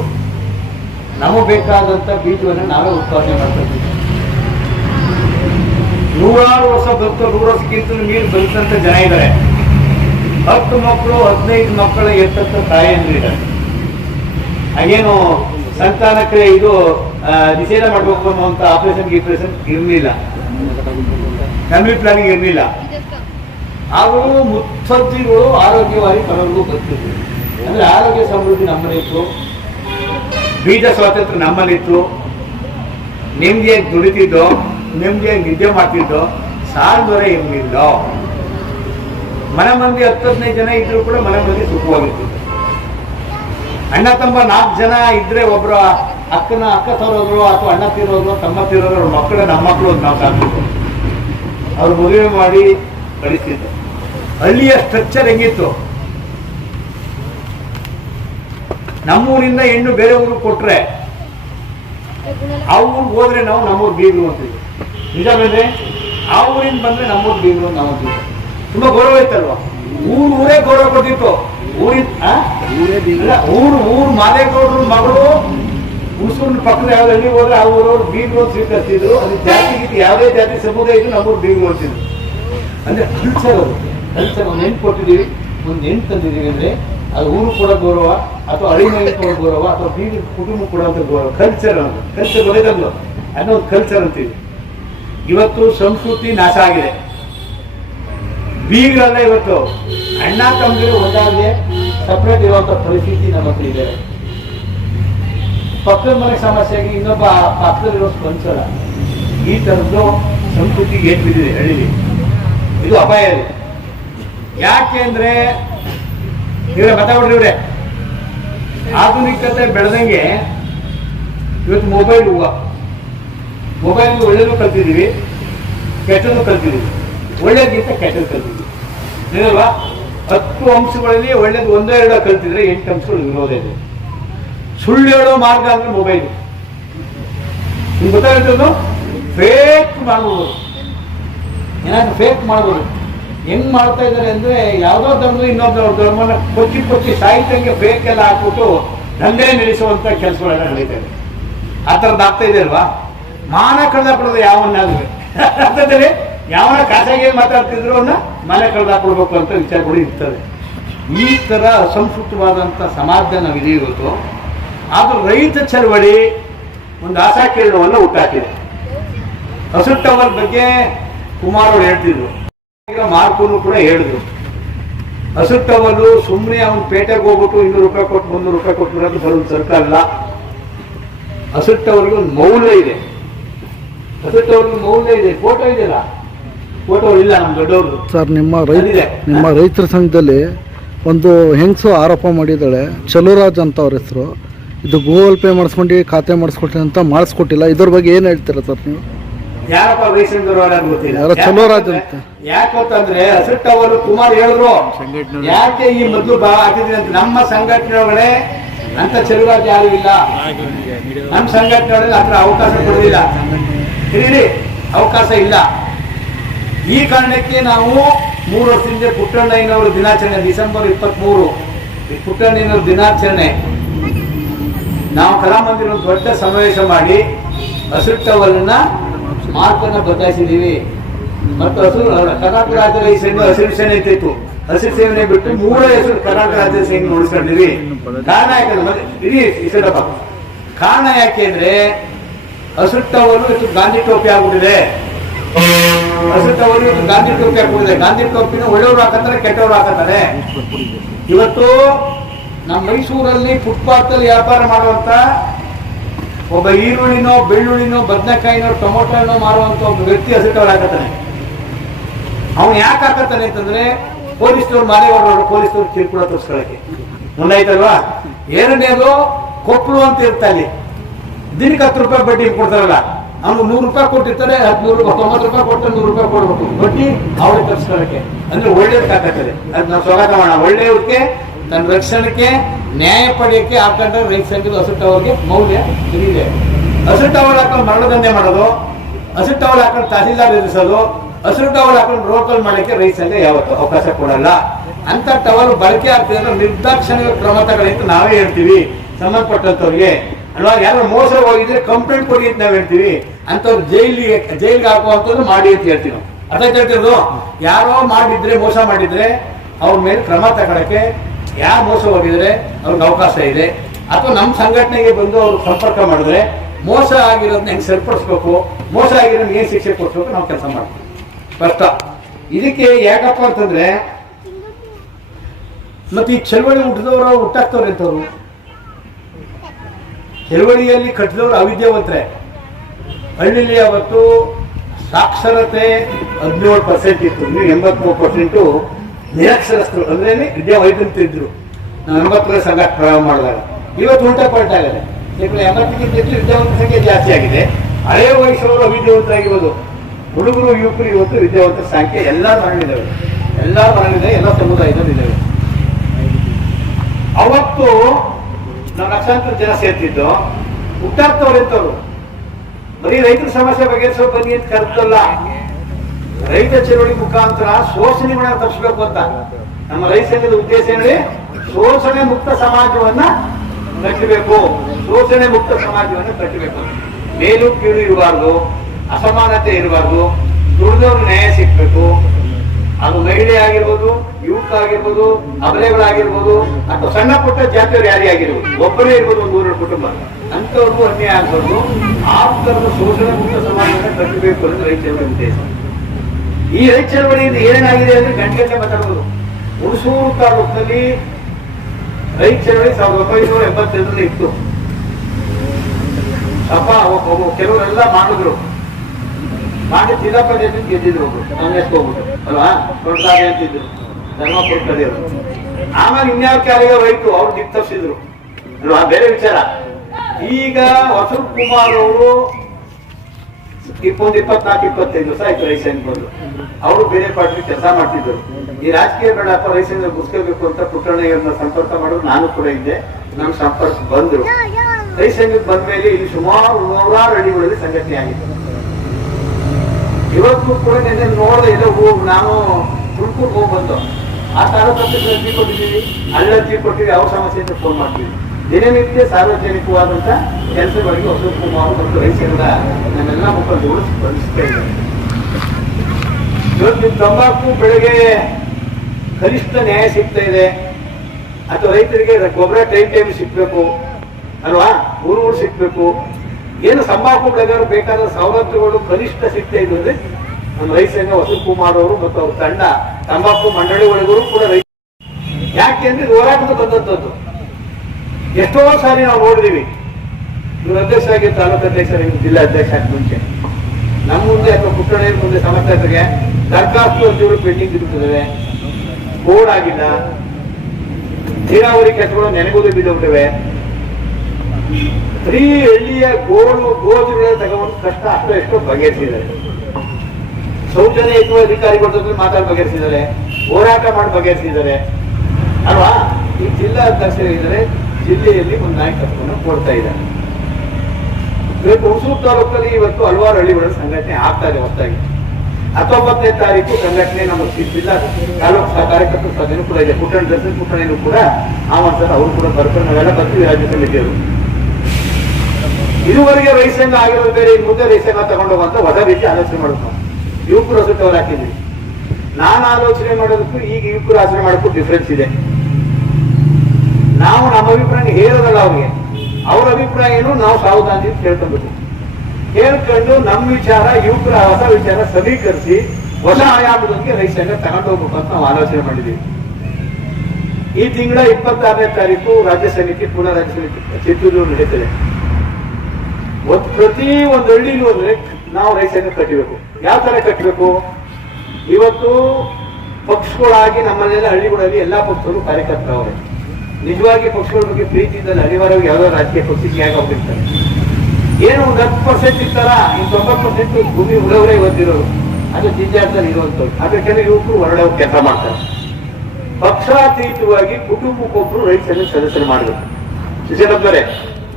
ನಮಗೆ ಬೇಕಾದಂಥ ಬೀಜವನ್ನು ನಾವೇ ಉತ್ಪಾದನೆ ಮಾಡ್ತಿದ್ವಿ. 100 ವರ್ಷ ಬದುಕು, 100 ವರ್ಷಕ್ಕಿಂತಲೂ ಮೀರಿ ಬದುಕಂತ ಜನ ಇದ್ದಾರೆ. 10 ಮಕ್ಕಳು 15 ಮಕ್ಕಳ ಎತ್ತಂತ ತಾಯಂದಿದ್ದಾರೆ. ಹಾಗೇನು ಸಂತಾನಕ್ಕೆ ಇದು ನಿಷೇಧ ಮಾಡಬೇಕು ಅನ್ನುವಂಥ ಆಪರೇಷನ್ ಇರಲಿಲ್ಲ, ಫ್ಯಾಮಿಲಿ ಪ್ಲಾನಿಂಗ್ ಇರಲಿಲ್ಲ. ಆದರೂ ಮುತ್ಸದ್ದಿಗಳು ಆರೋಗ್ಯವಾಗಿ ಕರೋರ್ಗೂ ಬರ್ತಿದ್ರು. ಅಂದರೆ ಆರೋಗ್ಯ ಸಮೃದ್ಧಿ ನಮ್ಮಲ್ಲಿತ್ತು, ಬೀಜ ಸ್ವಾತಂತ್ರ್ಯ ನಮ್ಮಲ್ಲಿತ್ತು, ನೆಮ್ಮದಿಯಾಗಿ ದುಡಿತಿದ್ದೋ, ನೆಮ್ಮದಿಯಾಗಿ ನಿದ್ದೆ ಮಾಡ್ತಿದ್ದೋ, ಸಾಲದೊರೆ ಇರಲಿಲ್ಲ. ಮನೆ ಮಂದಿ 10-15 ಜನ ಇದ್ರು ಕೂಡ ಮನೆ ಮಂದಿ ಸುಖವಾಗಿರ್ತಿದ್ರು. ಅಣ್ಣ ತಮ್ಮ 4 ಜನ ಇದ್ರೆ ಒಬ್ಬರು ಅಕ್ಕ ತರೋದ್ರು ಅಥವಾ ಅಣ್ಣ ತೀರೋದ್ರು, ತಮ್ಮ ತೀರೋದ್ರು, ಅವ್ರ ಮಕ್ಕಳು ನಮ್ಮ ಮಕ್ಕಳು ನಾವು ಸಾಕ್ತಿದ್ರು. ಅವ್ರು ಮದುವೆ ಮಾಡಿ ಕಳಿಸ್ತಿದ್ರು. ಹಳ್ಳಿಯ ಸ್ಟ್ರಕ್ಚರ್ ಹೆಂಗಿತ್ತು, ನಮ್ಮೂರಿಂದ ಹೆಣ್ಣು ಬೇರೆ ಊರಿಗೆ ಕೊಟ್ರೆ ಆ ಊರಿಗೆ ಹೋದ್ರೆ ನಾವು ನಮ್ಮೂರು ಬೀಗರು ಅಂತೀವಿ. ನಿಜ ಬೇರೆ ಆ ಊರಿಂದ ಬಂದ್ರೆ ನಮ್ಮೂರು ಬೀಗರು ನಾವು ಅಂತೀವಿ. ತುಂಬಾ ಗೌರವ ಇತ್ತಲ್ವಾ? ಊರೇ ಗೌರವ ಕೊಟ್ಟಿತ್ತು. ಊರು ಮಾದೇಗೌಡರ ಮಗಳು ಹುಣಸೂರಿನ ಪಕ್ಕದ ಯಾವ ಹಳ್ಳಿ ಹೋದ್ರೆ ಆ ಊರವ್ರು ಬೀಗರು ಸ್ವೀಕರಿಸಿದ್ರು. ಅದು ಜಾತಿ ಗೀತಿ ಯಾವುದೇ ಜಾತಿ ಸಮುದಾಯ ಇದ್ದು ನಮ್ಮೂರು ಬೀಗರು ಅಂತಿದ್ರು. ಅಂದ್ರೆ ಕಲ್ಚರ್ ಅದು. ಕಲ್ಚರ್ ಒಂದು ನೆನ್ಪು ಕೊಟ್ಟಿದ್ದೀವಿ, ಒಂದು ನೆನ್ಪು ತಂದಿದ್ದೀವಿ ಅಂದ್ರೆ ಅದು ಊರು ಕೊಡೋ ಗೌರವ ಅಥವಾ ಅಳಿಮೈಗೆ ಕೊಡೋ ಗೌರವ ಅಥವಾ ಬೀಗ ಕುಟುಂಬ ಕೊಡುವಂಥ ಗೌರವ. ಕಲ್ಚರ್ ಅನ್ನೋದು, ಕಲ್ಚರ್ ಒಳ್ಳೆಯದಲ್ಲ, ಅನ್ನೋ ಒಂದು ಕಲ್ಚರ್ ಅಂತೀವಿ. ಇವತ್ತು ಸಂಸ್ಕೃತಿ ನಾಶ ಆಗಿದೆ. ಬೀಗರಲ್ಲ ಇವತ್ತು ಅಣ್ಣ ತಮ್ಮದಿರು ಒಂದಾಗಲೇ ಸಪ್ರೇಟ್ ಇರುವಂಥ ಪರಿಸ್ಥಿತಿ ನಮ್ಮ ಹತ್ರ ಇದೆ. ಪಕ್ಕದ ಮನೆ ಸಮಸ್ಯೆಗೆ ಇನ್ನೊಬ್ಬ ಪಕ್ಕದಲ್ಲಿರೋ ಸ್ಪಂದಿಸಲ್ಲ. ಈ ಥರದ್ದು ಸಂಸ್ಕೃತಿ ಏನ್ ಬಿದ್ದಿದೆ ಹಳ್ಳಿಲಿ. ಇದು ಅಪಾಯ ಇದೆ. ಯಾಕೆ ಅಂದ್ರೆ ಇವರೇ ಮಾತಾಡ್ಬಿಡ್ರಿ, ಆಧುನಿಕತೆ ಬೆಳೆದಂಗೆ ಇವತ್ತು ಮೊಬೈಲ್ ಒಳ್ಳೇದು ಕಲ್ತಿದ್ದೀವಿ, ಕೆಟ್ಟದ್ದು ಕಲ್ತಿದ್ದೀವಿ. ಒಳ್ಳೇದಕ್ಕಿಂತ ಕೆಟ್ಟದ್ದು ಕಲ್ತಿದ್ದೀವಿ ಏನಲ್ವಾ? 10 ಅಂಶಗಳಲ್ಲಿ ಒಳ್ಳೇದು 1-2 ಕಲ್ತಿದ್ರೆ 8 ಅಂಶಗಳು ವಿರೋಧ ಇದೆ. ಸುಳ್ಳು ಹೇಳೋ ಮಾರ್ಗ ಅಂದ್ರೆ ಮೊಬೈಲ್. ನಿಮ್ಗೆ ಗೊತ್ತಾಗಿದ್ದು ಫೇಕ್ ಮಾಡ್ಬೋದು, ಏನಾದ್ರು ಫೇಕ್ ಮಾಡ್ಬೋದು. ಹೆಂಗ್ ಮಾಡ್ತಾ ಇದ್ದಾರೆ ಅಂದ್ರೆ ಯಾವ್ದೋ ಧರ್ಮ ಇನ್ನೊಂದು ಧರ್ಮನ ಕೊಚ್ಚಿ ಸಾಹಿತ್ಯಕ್ಕೆ ಫೇಕ್ ಎಲ್ಲ ಹಾಕ್ಬಿಟ್ಟು ದಂಧೆ ನಡೆಸುವಂತ ಕೆಲಸಗಳೆಲ್ಲ ನಡೀತಾ ಇದೆ. ಆ ಥರದ್ದು ಆಗ್ತಾ ಇದೆ ಅಲ್ವಾ? ಮಾನ ಕಳೆದಾಕೊಡೋದು ಯಾವನ್ನಾಗುತ್ತೆ ಅಂತಂದ್ರೆ ಯಾವನ ಖಾಸಗಿ ಮಾತಾಡ್ತಿದ್ರು ಅವನ್ನ ಮನೆ ಕಳೆದಾಕೊಡ್ಬೇಕು ಅಂತ ವಿಚಾರಗಳು ಇರ್ತದೆ. ಈ ತರ ಅಸಂಸ್ಕೃತವಾದಂಥ ಸಮಾಜ ನಾವಿದೆ ಇವತ್ತು. ಆದ್ರೂ ರೈತ ಚಳವಳಿ ಒಂದು ಆಶಾಕಿರಣವನ್ನು ಹುಟ್ಟಾಕಿದೆ. ಹಸುಟ್ಟವರ ಬಗ್ಗೆ ಕುಮಾರ್ ಅವರು ಹೇಳ್ತಿದ್ರು, ಈಗ ಮಾರ್ಕೂನು ಕೂಡ ಹೇಳಿದ್ರು. ಹಸುಟ್ಟವರು ಸುಮ್ಮನೆ ಅವ್ನು ಪೇಟೆಗೆ ಹೋಗ್ಬಿಟ್ಟು 200 ರೂಪಾಯಿ ಕೊಟ್ಟು 300 ರೂಪಾಯಿ ಕೊಟ್ಟು ಬರೋದು ಸರ್ಕಾರ ಅಲ್ಲ. ಹಸುಟ್ಟವ್ರಿಗೆ ಒಂದು ಮೌಲ್ಯ ಇದೆ. ಹಸುಟ್ಟವ್ರಿಗೆ ಮೌಲ್ಯ ಇದೆ. ಫೋಟೋ ಇದೆಯಲ್ಲ, ಫೋಟೋ ಇಲ್ಲ ನಮ್ಮ ದೊಡ್ಡವರು. ಸರ್, ನಿಮ್ಮ ರೈತರ ಸಂಘದಲ್ಲಿ ಒಂದು ಹೆಂಗಸು ಆರೋಪ ಮಾಡಿದ್ದಾಳೆ, ಚಲುರಾಜ್ ಅಂತ ಅವ್ರ ಹೆಸರು. ಇದು ಗೂಗಲ್ ಪೇ ಮಾಡಿಸ್ಕೊಂಡು ಖಾತೆ ಮಾಡಿಸ್ಕೊಟ್ಟಿ ಅಂತ ಮಾಡಿಸ್ಕೊಟ್ಟಿಲ್ಲ. ಇದ್ರ ಬಗ್ಗೆ ಏನು ಹೇಳ್ತೀರಾ ಸರ್ ನೀವು? ಯಾರಪ್ಪ ವಯಸ್ಸಿಂದವರು ಗೊತ್ತಿಲ್ಲ, ಚಲುರಾಜ್ ಅಂತ. ಯಾಕಂತಂದ್ರೆ ಹಸುಟ್ಟವರು ಕುಮಾರ್ ಹೇಳಿದ್ರು, ಯಾಕೆ ಈ ಮೊದಲು ಹಾಕಿದ್ರಿ ಅಂತ. ನಮ್ಮ ಸಂಘಟನೆ ಒಳಗಡೆ ಅಂತ ಚಲುರಾಜ್ ಯಾರು ಇಲ್ಲ. ನಮ್ಮ ಸಂಘಟನೆ ಒಳಗೆ ಹತ್ರ ಅವಕಾಶ ಕೊಡಲಿಲ್ಲ, ಅವಕಾಶ ಇಲ್ಲ. ಈ ಕಾರಣಕ್ಕೆ ನಾವು 3 ವರ್ಷದಿಂದ ಪುಟ್ಟಣ್ಣಯ್ಯನವರು ದಿನಾಚರಣೆ ಡಿಸೆಂಬರ್ 23 ಪುಟ್ಟಣ್ಣಯ್ಯನವ್ರ ದಿನಾಚರಣೆ ನಾವು ಕಲಾಮಂದಿರ ಒಂದು ದೊಡ್ಡ ಸಮಾವೇಶ ಮಾಡಿ ಹಸುಟ್ಟವರನ್ನ ಮಾರ್ಕನ್ನ ಬದಲಾಯಿಸಿದ್ದೀವಿ. ಮತ್ತು ಕರ್ನಾಟಕ ರಾಜ್ಯದ ಈ ಸೈನ್ಯ ಹಸಿರು ಸೇನೆ ಇತ್ತು. ಹಸಿರು ಸೇನೆ ಬಿಟ್ಟು 3 ಹೆಸರು ಕರ್ನಾಟಕ ರಾಜ್ಯದ ಸೈನ್ಯ ನೋಡಿಸ್ಕೊಂಡಿವಿ. ಕಾರಣ ಯಾಕಂದ್ರೆ ಕಾರಣ ಯಾಕೆ ಅಂದ್ರೆ ಹಸುಟ್ಟವರು ಇವತ್ತು ಗಾಂಧಿ ಟೋಪಿ ಆಗ್ಬಿಟ್ಟಿದೆ. ಹಸುಟ್ಟವರು ಇವತ್ತು ಗಾಂಧಿ ಟೋಪಿ ಆಗ್ಬಿಟ್ಟಿದೆ. ಗಾಂಧಿ ಟೋಪಿನ ಒಳ್ಳೆಯವರು ಹಾಕತ್ತಾರೆ, ಕೆಟ್ಟವರು ಹಾಕತ್ತಾರೆ. ಇವತ್ತು ನಮ್ಮ ಮೈಸೂರಲ್ಲಿ ಫುಟ್ಪಾತ್ ಅಲ್ಲಿ ವ್ಯಾಪಾರ ಮಾಡುವಂತ ಒಬ್ಬ ಈರುಳ್ಳಿನೋ ಬೆಳ್ಳುಳ್ಳಿನೋ ಬದನೆಕಾಯಿನೋ ಟೊಮೊಟೊನೋ ಮಾರುವಂತ ಒಬ್ಬ ವ್ಯಕ್ತಿ ಹಸುಟ್ಟವ್ರು ಹಾಕತ್ತಾನೆ. ಅವನು ಯಾಕೆ ಹಾಕತ್ತಾನೆ ಅಂತಂದ್ರೆ ಪೊಲೀಸ್ನವ್ರು ಮಾದೇವರು ಪೊಲೀಸ್ನವ್ರು ಕಿರುಕುಳ ತೋರಿಸ್ಕೊಳ್ಳಕ್ಕೆ ಮುಂದಾಯ್ತಲ್ವಾ. ಎರಡನೇದು ಕೊಪ್ಪಳು ಅಂತ ಇರ್ತಾ ಇಲ್ಲಿ ದಿನಕ್ಕೆ 10 ರೂಪಾಯಿ ಬಡ್ಡಿ ಕೊಡ್ತಾರಲ್ಲ, ಅವ್ನು 100 ರೂಪಾಯಿ ಕೊಟ್ಟಿರ್ತಾರೆ, 90 ರೂಪಾಯಿ ಕೊಟ್ಟು 100 ರೂಪಾಯಿ ಕೊಡ್ಬೇಕು ಬಡ್ಡಿ ಅವ್ರಿಗೆ ತರಿಸ್ಕೊಳ್ಳಕ್ಕೆ. ಅಂದ್ರೆ ಒಳ್ಳೆಯದಕ್ಕೆ ಹಾಕತ್ತದೆ. ಅದ್ ನಾವು ಸ್ವಾಗತ ಮಾಡೋಣ. ಒಳ್ಳೆಯವ್ರಿಗೆ ತನ್ನ ರಕ್ಷಣೆಗೆ ನ್ಯಾಯ ಪಡೆಯಕ್ಕೆ ಹಾಕೊಂಡ್ರೆ ರೈತ ಸಂಘದ ಹಸುಟ್ಟವ್ರಿಗೆ ಮೌಲ್ಯ ಇದೆ. ಹಸುಟ್ಟವಳು ಹಾಕೊಂಡು ಮರಳದಂಧೆ ಮಾಡೋದು, ಹಸುಟ್ಟವಳು ಹಾಕೊಂಡು ತಹಸೀಲ್ದಾರ್ ಎದುರಿಸೋದು, ಹಸುಟ್ಟವಳು ಹಾಕೊಂಡು ರೋಕಲ್ ಮಾಡಕ್ಕೆ ರೈತ ಸಂಘ ಯಾವತ್ತೂ ಅವಕಾಶ ಕೊಡಲ್ಲ. ಅಂತ ಟವಲ್ ಬಳಕೆ ಆಗ್ತದೆ ಅಂದ್ರೆ ನಿರ್ದಾಕ್ಷಿಣ್ಯ ಕ್ರಮ ತಗೊಳ್ಳಿ ಅಂತ ನಾವೇ ಹೇಳ್ತೀವಿ ಸಂಬಂಧಪಟ್ಟಂತವ್ರಿಗೆ ಅಲ್ವಾ. ಯಾರು ಮೋಸ ಹೋಗಿದ್ರೆ ಕಂಪ್ಲೇಂಟ್ ಕೊಡಿ ಅಂತ ನಾವ್ ಹೇಳ್ತೀವಿ. ಅಂತವ್ರು ಜೈಲಿಗೆ ಹಾಕುವಂಥದ್ದು ಮಾಡಿ ಅಂತ ಹೇಳ್ತೀವಿ ನಾವು. ಅರ್ಥ ಹೇಳ್ತಿರೋದು, ಯಾರೋ ಮಾಡಿದ್ರೆ ಮೋಸ ಮಾಡಿದ್ರೆ ಅವ್ರ ಮೇಲೆ ಕ್ರಮ ತಗೊಳಕ್ಕೆ ಯಾರು ಮೋಸ ಹೋಗಿದ್ರೆ ಅವ್ರಿಗೆ ಅವಕಾಶ ಇದೆ. ಅಥವಾ ನಮ್ಮ ಸಂಘಟನೆಗೆ ಬಂದು ಅವ್ರು ಸಂಪರ್ಕ ಮಾಡಿದ್ರೆ ಮೋಸ ಆಗಿರೋದನ್ನ ಹೆಂಗೆ ಸರಿಪಡಿಸ್ಬೇಕು, ಮೋಸ ಆಗಿರೋದನ್ನ ಏನ್ ಶಿಕ್ಷೆ ಕೊಡ್ಬೇಕು ನಾವು ಕೆಲಸ ಮಾಡ್ತೀವಿ. ಸ್ಪಷ್ಟ. ಇದಕ್ಕೆ ಯಾಕಪ್ಪ ಅಂತಂದ್ರೆ ಮತ್ತೆ ಈ ಚಳವಳಿ ಹುಟ್ಟಾಕ್ತವ್ರೆ ಅಂತವ್ರು, ಚಳವಳಿಯಲ್ಲಿ ಕಟ್ಟಿದವರು ಅವಿದ್ಯಾವಂತರೆ. ಹಳ್ಳಿಲಿ ಅವತ್ತು ಸಾಕ್ಷರತೆ 17% ಇತ್ತು, ಇನ್ನು 83% ನಿರಕ್ಷರಸ್ಥರು ಅಂದ್ರೆ ವಿದ್ಯಾವೈದ್ಯಂತಿದ್ರು. ನಾವು 80ರ ಸಂಘ ಪ್ರಾರಂಭ ಮಾಡಿದಾಗ ಇವತ್ತು ಉಲ್ಟಾ ಪಲ್ಟ ಆಗಿದೆ. 80ಕ್ಕಿಂತ ಹೆಚ್ಚು ವಿದ್ಯಾವಂತರ ಸಂಖ್ಯೆ ಜಾಸ್ತಿ ಆಗಿದೆ. ಹಳೆಯ ವಯಸ್ಸವರು ಅವಿದ್ಯಾವಂತರಾಗಿರೋದು, ಹುಡುಗರು ಯುವಕರು ಇವತ್ತು ವಿದ್ಯಾವಂತರ ಸಂಖ್ಯೆ ಎಲ್ಲ ಮರಳಿದ್ದಾವೆ, ಎಲ್ಲ ಸಮುದಾಯದಲ್ಲಿದ್ದಾವೆ. ಅವತ್ತು ನಾವು ಲಕ್ಷಾಂತರ ಜನ ಸೇರ್ತಿದ್ದು, ಹುಟ್ಟಾಕ್ತವ್ರೆಂತವ್ರು ಬರೀ ರೈತರ ಸಮಸ್ಯೆ ಬಗೆಹರಿಸೋ ಬನ್ನಿ ಅಂತ ಕರ್ತಲ್ಲ, ರೈತ ಚಳವಳಿ ಮುಖಾಂತರ ಶೋಷಣೆಗಳನ್ನ ತರಿಸಬೇಕು ಅಂತ. ನಮ್ಮ ರೈತ ಸಂಘದ ಉದ್ದೇಶ ಹೇಳಿ ಶೋಷಣೆ ಮುಕ್ತ ಸಮಾಜವನ್ನ ಕಟ್ಟಬೇಕು, ಶೋಷಣೆ ಮುಕ್ತ ಸಮಾಜವನ್ನ ಕಟ್ಟಬೇಕು. ಮೇಲು ಕೀಳು ಇರಬಾರ್ದು, ಅಸಮಾನತೆ ಇರಬಾರ್ದು, ದುಡಿದವ್ರು ನ್ಯಾಯ ಸಿಗ್ಬೇಕು. ಅದು ಮಹಿಳೆ ಆಗಿರ್ಬೋದು, ಯುವಕ ಆಗಿರ್ಬೋದು, ಅಬಲೆಗಳಾಗಿರ್ಬೋದು, ಅಥವಾ ಸಣ್ಣ ಪುಟ್ಟ ಜಾತಿಯವರು ಯಾರೇ ಆಗಿರ್ಬೋದು, ಒಬ್ಬರೇ ಇರ್ಬೋದು ಒಂದು ಊರಿನ ಕುಟುಂಬ, ಅಂತವ್ರಿಗೂ ಅನ್ಯಾಯ ಆಗ್ಬಾರ್ದು. ಆ ತರದ ಶೋಷಣೆ ಮುಕ್ತ ಸಮಾಜವನ್ನ ಕಟ್ಟಬೇಕು ಅನ್ನೋದು ರೈತ ಚಳವಳಿ ಉದ್ದೇಶ. ಈ ರೈತ ಚಳವಳಿಯಿಂದ ಏನಾಗಿದೆ ಅಂದ್ರೆ ಗಂಟೆ ಮಾತಾಡ್ಬೋದು. ಹುಣಸೂರು ತಾಲೂಕಿನಲ್ಲಿ ರೈತ ಚಳವಳಿ 1982ರಲ್ಲಿ ಇತ್ತು. ಕೆಲವರೆಲ್ಲ ಮಾಡಿದ್ರು, ಮಾಡಿ ಜಿಲ್ಲಾ ಪಂಚಾಯತ್ ಗೆದ್ದಿದ್ರು, ಕಾಂಗ್ರೆಸ್ ಹೋಗ್ಬಿಟ್ಟು ಅಲ್ವಾ, ದೊಡ್ಡದಾಗಿ ಅಂತಿದ್ರು ಧರ್ಮಪುರ ಕಡೆಯವರು. ಆಮೇಲೆ ಇನ್ಯಾವ ಕಾರ್ಯ ರೈತರು ಅವ್ರು ದಿಕ್ತರಿಸಿದ್ರು ಅಲ್ವಾ, ಬೇರೆ ವಿಚಾರ. ಈಗ ವಸಂತ್ ಕುಮಾರ್ ಅವರು 24-25 ವರ್ಷ ಆಯ್ತು ರೈತ ಸೈನ್ಯ ಬಂದು. ಅವರು ಬೇರೆ ಪಾರ್ಟಿ ಕೆಲಸ ಮಾಡ್ತಿದ್ರು. ಈ ರಾಜಕೀಯ ಬೇಡಪ್ಪ ರೈತ ಸೈನ್ಯ ಮುಗಿಸ್ಕೋಬೇಕು ಅಂತ ಪುಟ್ಟಣ್ಣಯ್ಯವ್ರನ್ನ ಸಂಪರ್ಕ ಮಾಡೋದು ನಾನು ಕೂಡ ಇದ್ದೆ. ನಮ್ಮ ಸಂಪರ್ಕ ಬಂದ್ರು. ರೈತ ಸೈನ್ಯಕ್ಕೆ ಬಂದ ಮೇಲೆ ಇಲ್ಲಿ ಸುಮಾರು 100 ಹಳ್ಳಿಗಳಲ್ಲಿ ಸಂಘಟನೆ ಆಗಿತ್ತು. ಇವತ್ತು ಕೂಡ ನೆನ್ನೆ ನೋಡಿದೆ, ಎಲ್ಲ ನಾನು ತುಮಕೂರ್ಗೆ ಹೋಗಿ ಬಂದು ಆ ತಾಲೂಕಲ್ಲಿ ಅರ್ಜಿ ಕೊಟ್ಟಿದ್ದೀವಿ, ಅಲ್ಲಿ ಅರ್ಜಿ ಕೊಟ್ಟಿವಿ, ಅವ್ರ ಸಮಸ್ಯೆ ಅಂತ ಫೋನ್ ಮಾಡ್ತೀವಿ. ದಿನನಿತ್ಯ ಸಾರ್ವಜನಿಕವಾದಂತ ಕೆಲಸಗಳಿಗೆ ವಸಂತ್ ಕುಮಾರ್ ಮತ್ತು ರೈತರಿಂದ ನನ್ನೆಲ್ಲ ಮುಖಂಡರು ಸ್ಪಂದಿಸ್ತಾ ಇದ್ದಾರೆ. ಇವತ್ತು ತಂಬಾಕು ಬೆಳೆಗೆ ಕನಿಷ್ಠ ನ್ಯಾಯ ಸಿಗ್ತಾ ಇದೆ, ಅಥವಾ ರೈತರಿಗೆ ಗೊಬ್ಬರ ಟೈಮ್ ಸಿಗ್ಬೇಕು ಅಲ್ವಾ, ಊರು ಸಿಗ್ಬೇಕು. ಏನು ತಂಬಾಕು ಬೆಳೆಗಾರರು ಬೇಕಾದ ಸವಲತ್ತುಗಳು ಕನಿಷ್ಠ ಸಿಗ್ತಾ ಇದೆ ಅಂದ್ರೆ ನಮ್ಮ ರೈತ ಸಂಘ ವಸಂತ್ ಕುಮಾರ್ ಅವರು ಮತ್ತು ಅವ್ರ ತಂಡ ತಂಬಾಕು ಮಂಡಳಿ ಒಳಗರು ಕೂಡ ರೈತ. ಯಾಕೆ ಅಂದ್ರೆ ಹೋರಾಟದ ಬಂದಂಥದ್ದು. ಎಷ್ಟೋ ಸಾರಿ ನಾವು ನೋಡಿದೀವಿ, ಇವ್ರ ಅಧ್ಯಕ್ಷ ಆಗಿ ತಾಲೂಕು ಅಧ್ಯಕ್ಷ, ಜಿಲ್ಲಾ ಅಧ್ಯಕ್ಷ ಆಗಿ ಮುಂಚೆ ನಮ್ಮ ಮುಂದೆ ಅಥವಾ ಪುಟ್ಟಣೆಯ ಮುಂದೆ ಸಮಸ್ಯೆಗೆ ದರಖಾಸ್ತು ಅರ್ಜಿಗಳು ಪೆಂಡಿಂಗ್ ಇರುತ್ತವೆ, ಬೋರ್ಡ್ ಆಗಿಲ್ಲ, ನೀರಾವರಿ ಕೆಲಸಗಳು ನೆನೆಗುದು ಬಿದ್ದೋಗ್ತವೆ. ಬರೀ ಹಳ್ಳಿಯ ಗೋಜುಗಳ ತಗೊಂಡು ಕಷ್ಟ ಅಷ್ಟೋ ಎಷ್ಟೋ ಬಗೆಹರಿಸಿದ್ದಾರೆ. ಶೌಚಾಲಯ ಅಧಿಕಾರಿಗಳ ಜೊತೆ ಮಾತಾಡಿ ಬಗೆಹರಿಸಿದ್ದಾರೆ, ಹೋರಾಟ ಮಾಡಿ ಬಗೆಹರಿಸಿದ್ದಾರೆ ಅಲ್ವಾ. ಈ ಜಿಲ್ಲಾ ಅಧ್ಯಕ್ಷರಿದ್ದಾರೆ, ಜಿಲ್ಲೆಯಲ್ಲಿ ಒಂದು ನಾಯಕತ್ವವನ್ನು ಕೊಡ್ತಾ ಇದ್ದಾರೆ. ಇವತ್ತು ಹುಣಸೂರು ತಾಲೂಕಲ್ಲಿ ಇವತ್ತು ಹಲವಾರು ಹಳ್ಳಿಗಳ ಸಂಘಟನೆ ಆಗ್ತಾ ಇದೆ ಹೊಸದಾಗಿ. 19ನೇ ತಾರೀಕು ಸಂಘಟನೆ ನಮ್ಮ ಜಿಲ್ಲಾ ತಾಲೂಕು ಕಾರ್ಯಕರ್ತರ ಸಭೆನೂ ಕೂಡ ಇದೆ. ಪುಟ್ಟಣ್ಣನೂ ಕೂಡ ಆಮಂತ್ರಣ ಅವರು ಕೂಡ ಬರ್ತಾರೆ, ನಾವೆಲ್ಲ ಬರ್ತೀವಿ ರಾಜ್ಯ ಸಮಿತಿಯವರು. ಇದುವರೆಗೆ ರೈತ ಸಂಘ ಆಗಿರೋದು ಬೇರೆ, ಇನ್ನು ಮುಂದೆ ರೈತ ಸಂಘ ತಗೊಂಡೋಗುವಂತ ಹೊಸ ರೀತಿ ಆಲೋಚನೆ ಮಾಡೋದು. ಯುವಕರು ಹೊಸತವರು ಹಾಕಿದ್ವಿ. ನಾನು ಆಲೋಚನೆ ಮಾಡೋದಕ್ಕೂ ಈಗ ಯುವಕರು ಆಲೋಚನೆ ಮಾಡೋಕ್ಕೂ ಡಿಫ್ರೆನ್ಸ್ ಇದೆ. ನಾವು ನಮ್ಮ ಅಭಿಪ್ರಾಯ ಹೇಳೋದಲ್ಲ ಅವ್ರಿಗೆ, ಅವ್ರ ಅಭಿಪ್ರಾಯ ಏನು ನಾವು ಸಾವಧಾನ ಕೇಳ್ಕೊಬೇಕು. ಕೇಳ್ಕೊಂಡು ನಮ್ಮ ವಿಚಾರ ಯುವಕರ ಹೊಸ ವಿಚಾರ ಸಮೀಕರಿಸಿ ಹೊಸ ಆಯಾಮದೊಂದಿಗೆ ರೈತ ಸಂಘ ತಗೊಂಡು ಹೋಗ್ಬೇಕು ಅಂತ ನಾವು ಆಲೋಚನೆ ಮಾಡಿದ್ದೀವಿ. ಈ ತಿಂಗಳ 26ನೇ ತಾರೀಕು ರಾಜ್ಯ ಸಮಿತಿ, ಪುನಃ ರಾಜ್ಯ ಸಮಿತಿ ಚಿತ್ರದುರ್ಗ ನಡೀತದೆ. ಪ್ರತಿ ಒಂದು ಹಳ್ಳಿಗೂ ಅಂದ್ರೆ ನಾವು ರೈತ ಸಂಘ ಕಟ್ಟಬೇಕು. ಯಾವ ತರ ಕಟ್ಟಬೇಕು? ಇವತ್ತು ಪಕ್ಷಗಳಾಗಿ ನಮ್ಮಲ್ಲೆಲ್ಲ ಹಳ್ಳಿಗಳಲ್ಲಿ ಎಲ್ಲಾ ಪಕ್ಷಗಳು ಕಾರ್ಯಕರ್ತರವ್ರೆ. ನಿಜವಾಗಿ ಪಕ್ಷಗಳ ಬಗ್ಗೆ ಪ್ರೀತಿಯಿಂದ ಅನಿವಾರ್ಯವಾಗಿ ಯಾವ್ದೋ ರಾಜಕೀಯ ಪಕ್ಷಕ್ಕೆ ಹೇಗೆ ಹೋಗ್ತಿರ್ತಾರೆ. ಏನು ಒಂದು 10% ಇರ್ತಾರ, ಇನ್ನು 90% ಭೂಮಿ ಉಳವರೇ ಇವತ್ತಿರೋರು, ಅದು ಜಿಂಜಾಟದಲ್ಲಿ ಇರುವಂತವ್ರು. ಅದಕ್ಕೆಲ್ಲ ಯುವಕರು ಹೊರಡೆ ಕೆಲಸ ಮಾಡ್ತಾರೆ. ಪಕ್ಷಾತೀತವಾಗಿ ಕುಟುಂಬಕ್ಕೊಬ್ರು ರೈತ ಸಂಘ ಸದಸ್ಯರು ಮಾಡಬೇಕು. ಸುಶೀಲಪ್ಪರೇ,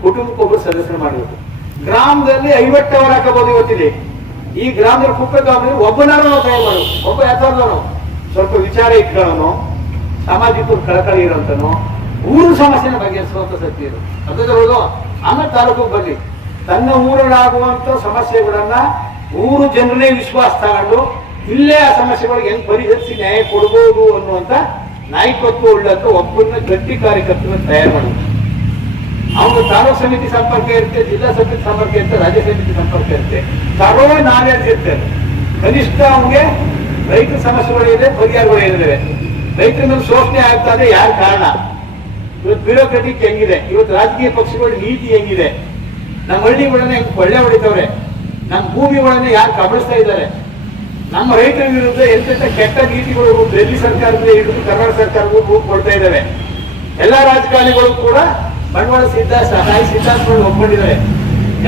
ಕುಟುಂಬಕ್ಕೊಬ್ರು ಸದಸ್ಯರು ಮಾಡಬೇಕು. ಗ್ರಾಮದಲ್ಲಿ 50 ಅವರ್ ಹಾಕಬಹುದು ಇವತ್ತಿದೆ. ಈ ಗ್ರಾಮದಲ್ಲಿ ಕುಪ್ಪ ಗ್ರಾಮದಲ್ಲಿ ಒಬ್ಬನಾರು ನಾವು ತಯಾರು ಮಾಡೋದು. ಒಬ್ಬ ಯಾತಾರ್ದವನು ಸ್ವಲ್ಪ ವಿಚಾರ ಇಟ್ಕೊಳ್ಳೋನು, ಸಾಮಾಜಿಕ ಕಳಕಳಿ ಇರೋಂತನು, ಊರು ಸಮಸ್ಯೆನ ಬಗೆಹರಿಸುವಂತ ಶಕ್ತಿ ಇದು. ಅದರಲ್ಲೂ ಆಮೇಲೆ ತಾಲೂಕು ಬರಲಿ, ತನ್ನ ಊರಲ್ಲಾಗುವಂತ ಸಮಸ್ಯೆಗಳನ್ನ ಊರು ಜನರನ್ನೇ ವಿಶ್ವಾಸ ತಗೊಂಡು ಇಲ್ಲೇ ಆ ಸಮಸ್ಯೆಗಳಿಗೆ ಹೆಂಗ್ ಪರಿಹರಿಸಿ ನ್ಯಾಯ ಕೊಡ್ಬೋದು ಅನ್ನುವಂತ ನಾಯಕತ್ವ ಉಳ್ಳಂತ ಒಬ್ಬನ ಗಟ್ಟಿ ಕಾರ್ಯಕರ್ತನ ತಯಾರು ಮಾಡೋದು. ಅವನು ತಾಲೂಕು ಸಮಿತಿ ಸಂಪರ್ಕ ಇರುತ್ತೆ, ಜಿಲ್ಲಾ ಸಮಿತಿ ಸಂಪರ್ಕ ಇರುತ್ತೆ, ರಾಜ್ಯ ಸಮಿತಿ ಸಂಪರ್ಕ ಇರುತ್ತೆ, ಸರ್ವ ನಾಲೆಡ್ಜ್ ಇರ್ತದೆ. ಕನಿಷ್ಠ ಅವನಿಗೆ ರೈತರ ಸಮಸ್ಯೆಗಳಿದೆ, ಪರಿಹಾರಗಳು ಏನಿದೆ. ರೈತರ ಮೇಲೆ ಶೋಷಣೆ ಆಗ್ತಾ ಇದೆ, ಯಾರ ಕಾರಣ? ಇವತ್ತು ಬ್ಯೂರೋಕ್ರೆಟಿಕ್ ಹೆಂಗಿದೆ, ಇವತ್ತು ರಾಜಕೀಯ ಪಕ್ಷಗಳ ನೀತಿ ಹೆಂಗಿದೆ, ನಮ್ಮ ಹಳ್ಳಿಗಳನ್ನ ಹೆಂಗ್ ಕೊಳ್ಳೆ ಹೊಡಿತವ್ರೆ, ನಮ್ಮ ಭೂಮಿಗಳನ್ನ ಯಾರು ಕಬಳಿಸ್ತಾ ಇದ್ದಾರೆ, ನಮ್ಮ ರೈತರ ವಿರುದ್ಧ ಎಂತೆಂತ ಕೆಟ್ಟ ನೀತಿಗಳು ಡೆಲ್ಲಿ ಸರ್ಕಾರದ ಹಿಡಿದು ಕರ್ನಾಟಕ ಸರ್ಕಾರಕ್ಕೂ ರೂಪ ಕೊಡ್ತಾ ಇದ್ದಾವೆ. ಎಲ್ಲಾ ರಾಜಕಾರಣಿಗಳು ಕೂಡ ಬಂಡವಾಳ ಸಿದ್ಧಾಂತಗಳು ಒಪ್ಕೊಂಡಿದ್ದಾರೆ.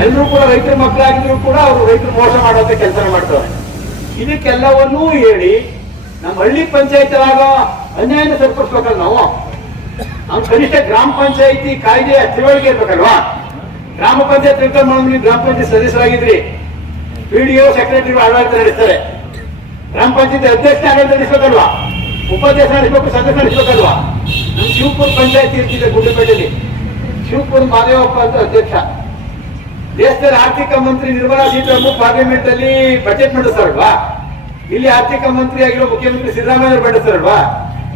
ಎಲ್ಲರೂ ಕೂಡ ರೈತರ ಮಕ್ಕಳಾಗಿದ್ರು ಕೂಡ ಅವರು ರೈತರು ಮೋಸ ಮಾಡುವಂತ ಕೆಲಸ ಮಾಡ್ತಾರೆ. ಇದಕ್ಕೆಲ್ಲವನ್ನೂ ಹೇಳಿ ನಮ್ಮ ಹಳ್ಳಿ ಪಂಚಾಯತ್ಲಾಗೋ ಅನ್ಯಾಯನ ಸರಿಪಡಿಸ್ಬೇಕಲ್ಲ ನಾವು. ಕನಿಷ್ಠ ಗ್ರಾಮ ಪಂಚಾಯತಿ ಕಾಯ್ದೆಯ ತಿಳುವಳಿಕೆ ಇರ್ಬೇಕಲ್ವಾ? ಗ್ರಾಮ ಪಂಚಾಯತ್ ಗ್ರಾಮ ಪಂಚಾಯತ್ ಸದಸ್ಯರಾಗಿದ್ರಿ, PDO ಸೆಕ್ರೆಟರಿ ಆಡಳಿತ ನಡೆಸ್ತಾರೆ. ಗ್ರಾಮ ಪಂಚಾಯತ್ ಅಧ್ಯಕ್ಷ ಆಡಳಿತ ನಡೆಸಬೇಕಲ್ವಾ? ಉಪಾಧ್ಯಕ್ಷ ನಡೆಸಬೇಕು, ಸದಸ್ಯ ನಡೆಸಬೇಕಲ್ವಾ? ನಮ್ಮ ಶಿವಪುರ ಪಂಚಾಯತಿ ಇರ್ತಿದೆ ಗುಡ್ಡಪೇಟೆಯಲ್ಲಿ, ಶಿವಪುರ ಮಾದೇವಪ್ಪ ಅಂತ ಅಧ್ಯಕ್ಷ. ದೇಶದ ಆರ್ಥಿಕ ಮಂತ್ರಿ ನಿರ್ಮಲಾ ಸೀತಾರಾಮನ್ ಪಾರ್ಲಿಮೆಂಟ್ ಅಲ್ಲಿ ಬಜೆಟ್ ಮಂಡಿಸ್ತಾರಲ್ವಾ? ಇಲ್ಲಿ ಆರ್ಥಿಕ ಮಂತ್ರಿ ಆಗಿರೋ ಮುಖ್ಯಮಂತ್ರಿ ಸಿದ್ದರಾಮಯ್ಯ ಮಂಡಿಸ್ತಾರಲ್ವಾ?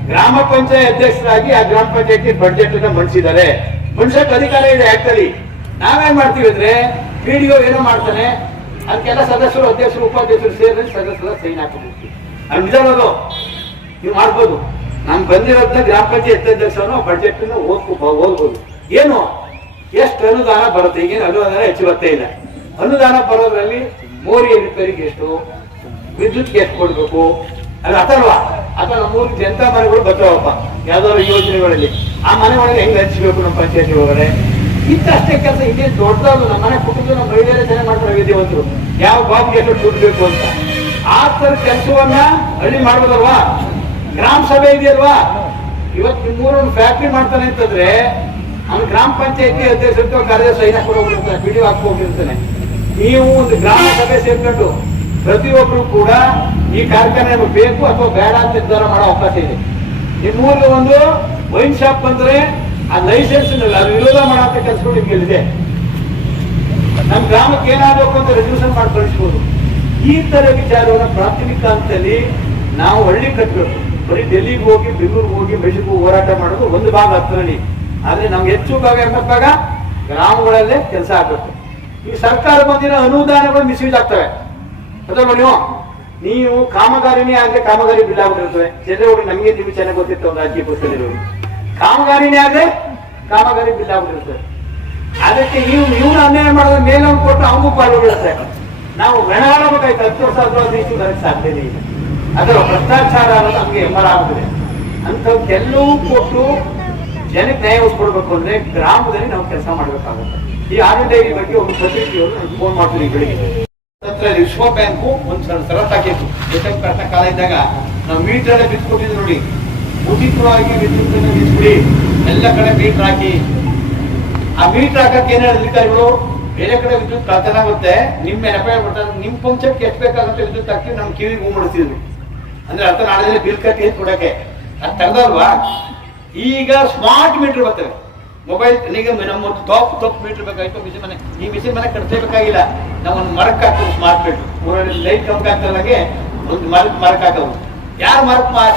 ಗ್ರಾಮ ಪಂಚಾಯತ್ ಅಧ್ಯಕ್ಷರಾಗಿ ಆ ಗ್ರಾಮ ಪಂಚಾಯತಿ ಬಜೆಟ್ ಅನ್ನ ಮಂಡಿಸಿದ್ದಾರೆ. ಮನುಷ್ಯಕ್ಕೆ ಅಧಿಕಾರ ಇದೆ ಆಕ್ಟಲ್ಲಿ. ನಾವೇನ್ ಮಾಡ್ತೀವಿ ಅಂದ್ರೆ PDO ಏನೋ ಮಾಡ್ತಾನೆ, ಅದಕ್ಕೆಲ್ಲ ಸದಸ್ಯರು, ಅಧ್ಯಕ್ಷರು, ಉಪಾಧ್ಯಕ್ಷರು ಸೇರಿ ಸದಸ್ಯರ ಸೈನ್ ಹಾಕಬೇಕು. ಅದು ನಿಜ, ಅದು ನೀವು ಮಾಡ್ಬೋದು. ನಮ್ ಬಂದಿರೋದ್ನ ಗ್ರಾಮ ಪಂಚಾಯತ್ ಅಧ್ಯಕ್ಷರು ಬಜೆಟ್ ಓದ್ಬೋದು. ಏನು ಎಷ್ಟು ಅನುದಾನ ಬರುತ್ತೆ? ಈಗೇನು ಅನುದಾನ ಹೆಚ್ಚು ಬರ್ತಾ ಇಲ್ಲ. ಅನುದಾನ ಬರೋದ್ರಲ್ಲಿ ಮೋರಿಯ ರಿಪೇರಿಗೆ ಎಷ್ಟು, ವಿದ್ಯುತ್ಗೆ ಎಷ್ಟು ಕೊಡ್ಬೇಕು, ಅದು ಅಥಲ್ವಾ? ಅಥವಾ ನಮ್ಮೂರಿಗೆ ಜನತಾ ಮನೆಗಳು ಬರ್ತಾವಪ್ಪ ಯಾವ್ದಾದ್ರು ಯೋಜನೆಗಳಲ್ಲಿ, ಆ ಮನೆ ಒಳಗೆ ಹೆಂಗ್ ಹಂಚ್ಬೇಕು ನಮ್ಮ ಪಂಚಾಯತಿ ಒಳಗಡೆ. ಇಂತಷ್ಟೇ ಕೆಲಸ. ಇದೇ ದೊಡ್ಡದಾದ್ರು ನಮ್ಮ ಮನೆ ಕುಟುಂಬ ನಮ್ಮ ಮಹಿಳೆಯರೇ ಚೆನ್ನಾಗಿ ಮಾಡ್ತಾರೆ ವಿದ್ಯಾವಂತರು, ಯಾವ ಬಾಬಿಗೆ ಎಷ್ಟು ದುಡ್ಡು ಬೇಕು ಅಂತ. ಆ ತರ ಕೆಲಸವನ್ನ ಹಳ್ಳಿ ಮಾಡ್ಬೋದಲ್ವಾ? ಗ್ರಾಮ ಸಭೆ ಇದೆಯಲ್ವಾ? ಇವತ್ತು ನಿಮ್ಮೂರೊಂದು ಫ್ಯಾಕ್ಟ್ರಿ ಮಾಡ್ತಾನೆ ಅಂತಂದ್ರೆ ಅವ್ನು ಗ್ರಾಮ ಪಂಚಾಯತಿ ಅಧ್ಯಕ್ಷ ಕಾರ್ಯದರ್ಶಿ ಸೈನ್ ಹಾಕೊಂಡು PDO ಹಾಕೋಗಿರ್ತಾನೆ. ನೀವು ಒಂದು ಗ್ರಾಮ ಸಭೆ ಸೇರ್ಕೊಂಡು ಪ್ರತಿಯೊಬ್ಬರು ಕೂಡ ಈ ಕಾರ್ಖಾನೆ ಬೇಕು ಅಥವಾ ಬೇಡ ಅಂತ ನಿರ್ಧಾರ ಮಾಡೋ ಅವಕಾಶ ಇದೆ. ನಿಮ್ಮೂರಿಗೆ ಒಂದು ವೈನ್ ಶಾಪ್ ಬಂದ್ರೆ ಆ ಲೈಸೆನ್ಸ್ ವಿರೋಧ ಮಾಡುವಂತ ಕೆಲಸಗಳು ನಿಮ್ಗೆಲ್ಲಿದೆ. ನಮ್ಮ ಗ್ರಾಮಕ್ಕೆ ಏನಾಗಬೇಕು ಅಂತ ರೆಸಲ್ಯೂಷನ್ ಮಾಡಿ ಕಳಿಸ್ಬೋದು. ಈ ತರ ವಿಚಾರವನ್ನ ಪ್ರಾಥಮಿಕ ಹಂತದಲ್ಲಿ ನಾವು ಹಳ್ಳಿ ಕಟ್ಟಬೇಕು. ಬರೀ ಡೆಲ್ಲಿಗೆ ಹೋಗಿ, ಬೆಂಗಳೂರಿಗೆ ಹೋಗಿ, ಮೈಸೂರಿಗೆ ಹೋರಾಟ ಮಾಡೋದು ಒಂದು ಭಾಗ ಹತ್ತರಲ್ಲಿ. ಆದ್ರೆ ನಮ್ಗೆ ಹೆಚ್ಚು ಭಾಗ 80 ಭಾಗ ಗ್ರಾಮಗಳಲ್ಲೇ ಕೆಲಸ ಆಗ್ಬೇಕು. ಈ ಸರ್ಕಾರ ಬಂದಿರೋ ಅನುದಾನಗಳು ಮಿಸ್ಯೂಸ್ ಆಗ್ತವೆ. ಅದನ್ನು ನೀವು ಕಾಮಗಾರಿನೇ ಆದ್ರೆ ಕಾಮಗಾರಿ ಬಿಲ್ ಆಗ್ಬಿಟ್ಟಿರ್ತವೆ. ಜನರು ನಮಗೆ ನೀವು ಚೆನ್ನಾಗಿ ಗೊತ್ತಿತ್ತು ಒಂದು ರಾಜಕೀಯ ಪಕ್ಷದಲ್ಲಿರೋರು. ಕಾಮಗಾರಿನೇ ಆದ್ರೆ ಕಾಮಗಾರಿ ಬಿಲ್ ಆಗ್ಬಿಟ್ಟಿರ್ತವೆ. ಅದಕ್ಕೆ ಇವ್ನು ಅನ್ಯಾಯ ಮಾಡೋದ್ರ ಮೇಲೆ ಅವ್ನು ಕೊಟ್ಟು ಅವನಿಗೂ ಪಾಲ್ಗೊಳ್ಳುತ್ತೆ. ನಾವು ರಣಗಾಡಬೇಕಾಯ್ತು. 10 ವರ್ಷ ಆದ್ರೂ ಅದು ಬರಕ್ಕೆ ಸಾಧ್ಯನೇ ಇಲ್ಲ. ಅದರ ಭ್ರಷ್ಟಾಚಾರ ಅನ್ನೋದು ನಮ್ಗೆ ಹೆಮ್ಮರ ಆಗುತ್ತದೆ. ಅಂಥವ್ಕೆಲ್ಲವೂ ಕೊಟ್ಟು ಜನಕ್ಕೆ ನ್ಯಾಯ ಒಸ್ಕೊಡ್ಬೇಕು ಅಂದ್ರೆ ಗ್ರಾಮದಲ್ಲಿ ನಾವು ಕೆಲಸ ಮಾಡ್ಬೇಕಾಗುತ್ತೆ. ಈ ಆರ್ಡರ್ ಬಗ್ಗೆ ಒಂದು ಪ್ರತಿನಿಧಿಯವರು ನನಗೆ ಫೋನ್ ಮಾಡ್ತೀವಿ ಬೆಳಿಗ್ಗೆ. ವಿಶ್ವ ಬ್ಯಾಂಕು ಒಂದು ಷರತ್ತು ಹಾಕಿತ್ತು. ಕಷ್ಟ ಕಾಲ ಇದ್ದಾಗ ನಾವು ಮೀಟರ್ ಎಲ್ಲ ಬಿಟ್ಕೊಟ್ಟಿದ್ವಿ ನೋಡಿ, ಉಚಿತವಾಗಿ ವಿದ್ಯುತ್ ಬಿಟ್ಬಿಡಿ, ಎಲ್ಲ ಕಡೆ ಮೀಟರ್ ಹಾಕಿ. ಆ ಮೀಟರ್ ಹಾಕಕ್ಕೆ ಏನ್ ಅಧಿಕಾರಿಗಳು ಬೇರೆ ಕಡೆ ವಿದ್ಯುತ್ ಕಳ್ತನ ಆಗುತ್ತೆ, ನಿಮ್ಮ ನೆನಪೇ ಬರ್ತಾರೆ, ನಿಮ್ ಪಂಚಾಯತ್ಗೆ ಎಷ್ಟು ಬೇಕಾಗುತ್ತೆ ವಿದ್ಯುತ್ ಹಾಕಿ ನಮ್ ಕಿವಿಗೆ ಹೂ ಮಾಡಿಸ್ತಿದ್ರು. ಅಂದ್ರೆ ಅರ್ಥ ನಾಳೆ ಬಿಲ್ ಕಟ್ಟಿ ಕೊಡಕ್ಕೆ ಅದು ತೆಗ್ದಲ್ವಾ? ಈಗ ಸ್ಮಾರ್ಟ್ ಮೀಟರ್ ಬರ್ತವೆ. ಮೊಬೈಲ್ ಈಗ ನಮ್ಮ ತಪ್ಪು ಮೀಟರ್ ಬೇಕಾಯ್ತು, ಮಿಷಿನ್ ಮನೆ, ಈ ಮಿಷಿನ್ ಮನೆ ಕಟ್ಸಬೇಕಾಗಿಲ್ಲ. ನಾವು ಒಂದು ಮರಕ್ಕೆ ಹಾಕೋದು ಸ್ಮಾರ್ಟ್ ಮೀಟರ್. ಊರಲ್ಲಿ ಲೈಟ್ ಕಂಪ್ ಹಾಕ್ತಾಗೆ ಒಂದು ಮರಕ್ಕೆ ಹಾಕೋದು. ಯಾರು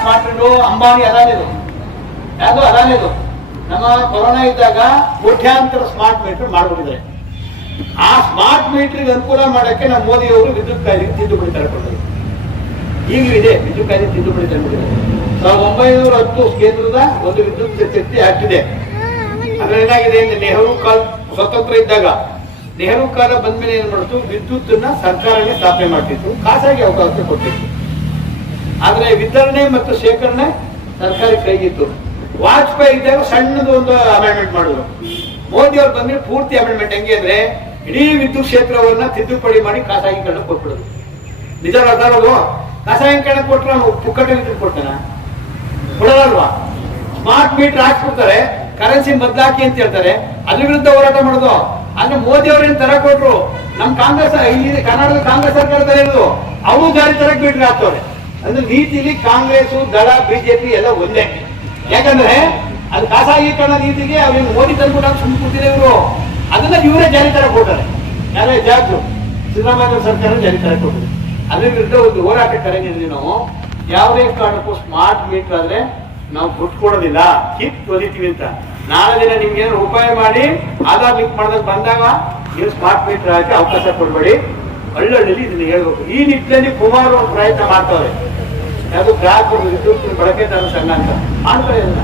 ಸ್ಮಾರ್ಟ್ ಮೀಟರ್? ಅಂಬಾನಿ ಅದಾನಿದು, ಯಾವುದು ಅದಾನಿದು. ನಮ್ಮ ಕೊರೋನಾ ಇದ್ದಾಗ ಕೋಟ್ಯಾಂತರ ಸ್ಮಾರ್ಟ್ ಮೀಟರ್ ಮಾಡ್ಬಿಟ್ಟಿದ್ದಾರೆ. ಆ ಸ್ಮಾರ್ಟ್ ಮೀಟರ್ಗೆ ಅನುಕೂಲ ಮಾಡಕ್ಕೆ ನಮ್ಮ ಮೋದಿಯವರು ವಿದ್ಯುತ್ ಕಾಯ್ದೆಗೆ ತಿದ್ದುಪಡಿ ತರಕೊಟ್ಟರು. ಈಗಲೂ ಇದೆ ವಿದ್ಯುತ್ ಕಾಯ್ದೆ ತಿದ್ದುಪಡಿ ತಂದ್ಬಿಟ್ಟಿದ್ದಾರೆ. 1910 ಕೇಂದ್ರದ ಒಂದು ವಿದ್ಯುತ್ ಶಕ್ತಿ ಆಗ್ತಿದೆ. ಅದ್ರ ಏನಾಗಿದೆ ಅಂದ್ರೆ ನೆಹರು ಕಾಲ ಸ್ವತಂತ್ರ ಇದ್ದಾಗ, ನೆಹರು ಕಾಲ ಬಂದ್ಮೇಲೆ ಏನ್ ಮಾಡ್ತು, ವಿದ್ಯುತ್ ಸರ್ಕಾರನೇ ಸ್ಥಾಪನೆ ಮಾಡ್ತಿತ್ತು, ಖಾಸಗಿ ಅವಕಾಶ ಕೊಟ್ಟಿತ್ತು. ಆದ್ರೆ ವಿತರಣೆ ಮತ್ತು ಶೇಖರಣೆ ಸರ್ಕಾರಿ ಕೈಗಿತ್ತು. ವಾಜಪೇಯಿ ಇದ್ದಾಗ ಸಣ್ಣದು ಒಂದು ಅಮೆಂಡ್ಮೆಂಟ್ ಮಾಡಿದ್ರು. ಮೋದಿ ಅವ್ರು ಬಂದ್ರೆ ಪೂರ್ತಿ ಅಮೆಂಡ್ಮೆಂಟ್ ಹೆಂಗೆ ಅಂದ್ರೆ ಇಡೀ ವಿದ್ಯುತ್ ಕ್ಷೇತ್ರವನ್ನ ತಿದ್ದುಪಡಿ ಮಾಡಿ ಖಾಸಗೀಕರಣ ಕೊಟ್ಬಿಡೋದು. ನಿಜ ಅದಾರದು. ಖಾಸಗೀಕರಣ ಕೊಟ್ಟರೆ ಅವನು ಪುಕ್ಕಟ್ಟೆ ವಿದ್ಯುತ್ ಕೊಡ್ತಾನ? ಕೊಡೋದಲ್ವಾ? ಸ್ಮಾರ್ಟ್ ಮೀಟರ್ ಹಾಕ್ಬಿಡ್ತಾರೆ, ಕರೆನ್ಸಿ ಬದಲಾಕಿ ಅಂತ ಹೇಳ್ತಾರೆ, ಅದ್ರ ವಿರುದ್ಧ ಹೋರಾಟ ಮಾಡೋದು. ಅಂದ್ರೆ ಮೋದಿ ಅವ್ರೇನ್ ತರ ಕೊಟ್ರು, ನಮ್ ಕಾಂಗ್ರೆಸ್ ಇಲ್ಲಿ ಕರ್ನಾಟಕದ ಕಾಂಗ್ರೆಸ್ ಸರ್ಕಾರದಲ್ಲಿ ಇರೋದು ಅವರು ಜಾರಿ ತರಕ್ ಮೀಟರ್ ಹಾಕ್ತವ್ರೆ. ಅಂದ್ರೆ ನೀತಿಲಿ ಕಾಂಗ್ರೆಸ್ ದಳ ಬಿಜೆಪಿ ಎಲ್ಲ ಒಂದೇ. ಯಾಕಂದ್ರೆ ಅದು ಖಾಸಗೀಕರಣ ನೀತಿಗೆ ಅವ್ರಿಗೆ ಮೋದಿ ತಂದ್ಬಿಟ್ಟು ಸುಮ್ಮನೆ ಕೂತಿದೆ ಇವರು. ಅದನ್ನ ಇವರೇ ಜಾರಿ ತರ ಕೊಡ್ತಾರೆ. ಯಾರೇ ಜಾರ್ಜು ಸಿದ್ದರಾಮಯ್ಯ ಸರ್ಕಾರ ಜಾರಿ ತರ ಕೊಟ್ಟರು. ಅದ್ರ ವಿರುದ್ಧ ಒಂದು ಹೋರಾಟ ಕರೆ ನೀಡಿದ್ವಿ ನಾವು. ಯಾವುದೇ ಕಾರಣಕ್ಕೂ ಸ್ಮಾರ್ಟ್ ಮೀಟರ್ ಆದ್ರೆ ನಾವು ದುಡ್ಡು ಕೊಡೋದಿಲ್ಲ, ಕಿಟ್ ತೊಲಿತೀವಿ ಅಂತ. ನಾಳೆ ದಿನ ನಿಮ್ಗೆ ಏನಾದ್ರು ಉಪಾಯ ಮಾಡಿ ಆಧಾರ್ ಲಿಂಕ್ ಮಾಡಿದಾಗ ಬಂದಾಗ ನೀವು ಸ್ಮಾರ್ಟ್ ಮೀಟರ್ ಹಾಕಿ ಅವಕಾಶ ಕೊಡಬೇಡಿ. ಹಳ್ಳಿಯಲ್ಲಿ ಇದನ್ನ ಹೇಳ್ಬೇಕು. ಈ ನಿಟ್ಟಿನಲ್ಲಿ ಕುಮಾರ್ ಒಂದು ಪ್ರಯತ್ನ ಮಾಡ್ತಾವ್ರೆ. ಯಾವುದು ಗ್ರಾಹಕರು ವಿದ್ಯುತ್ ಬಳಕೆದಾರರ ಸಂಘ ಅಂತ ಮಾಡ್ತಾರೆ ಇಲ್ಲ.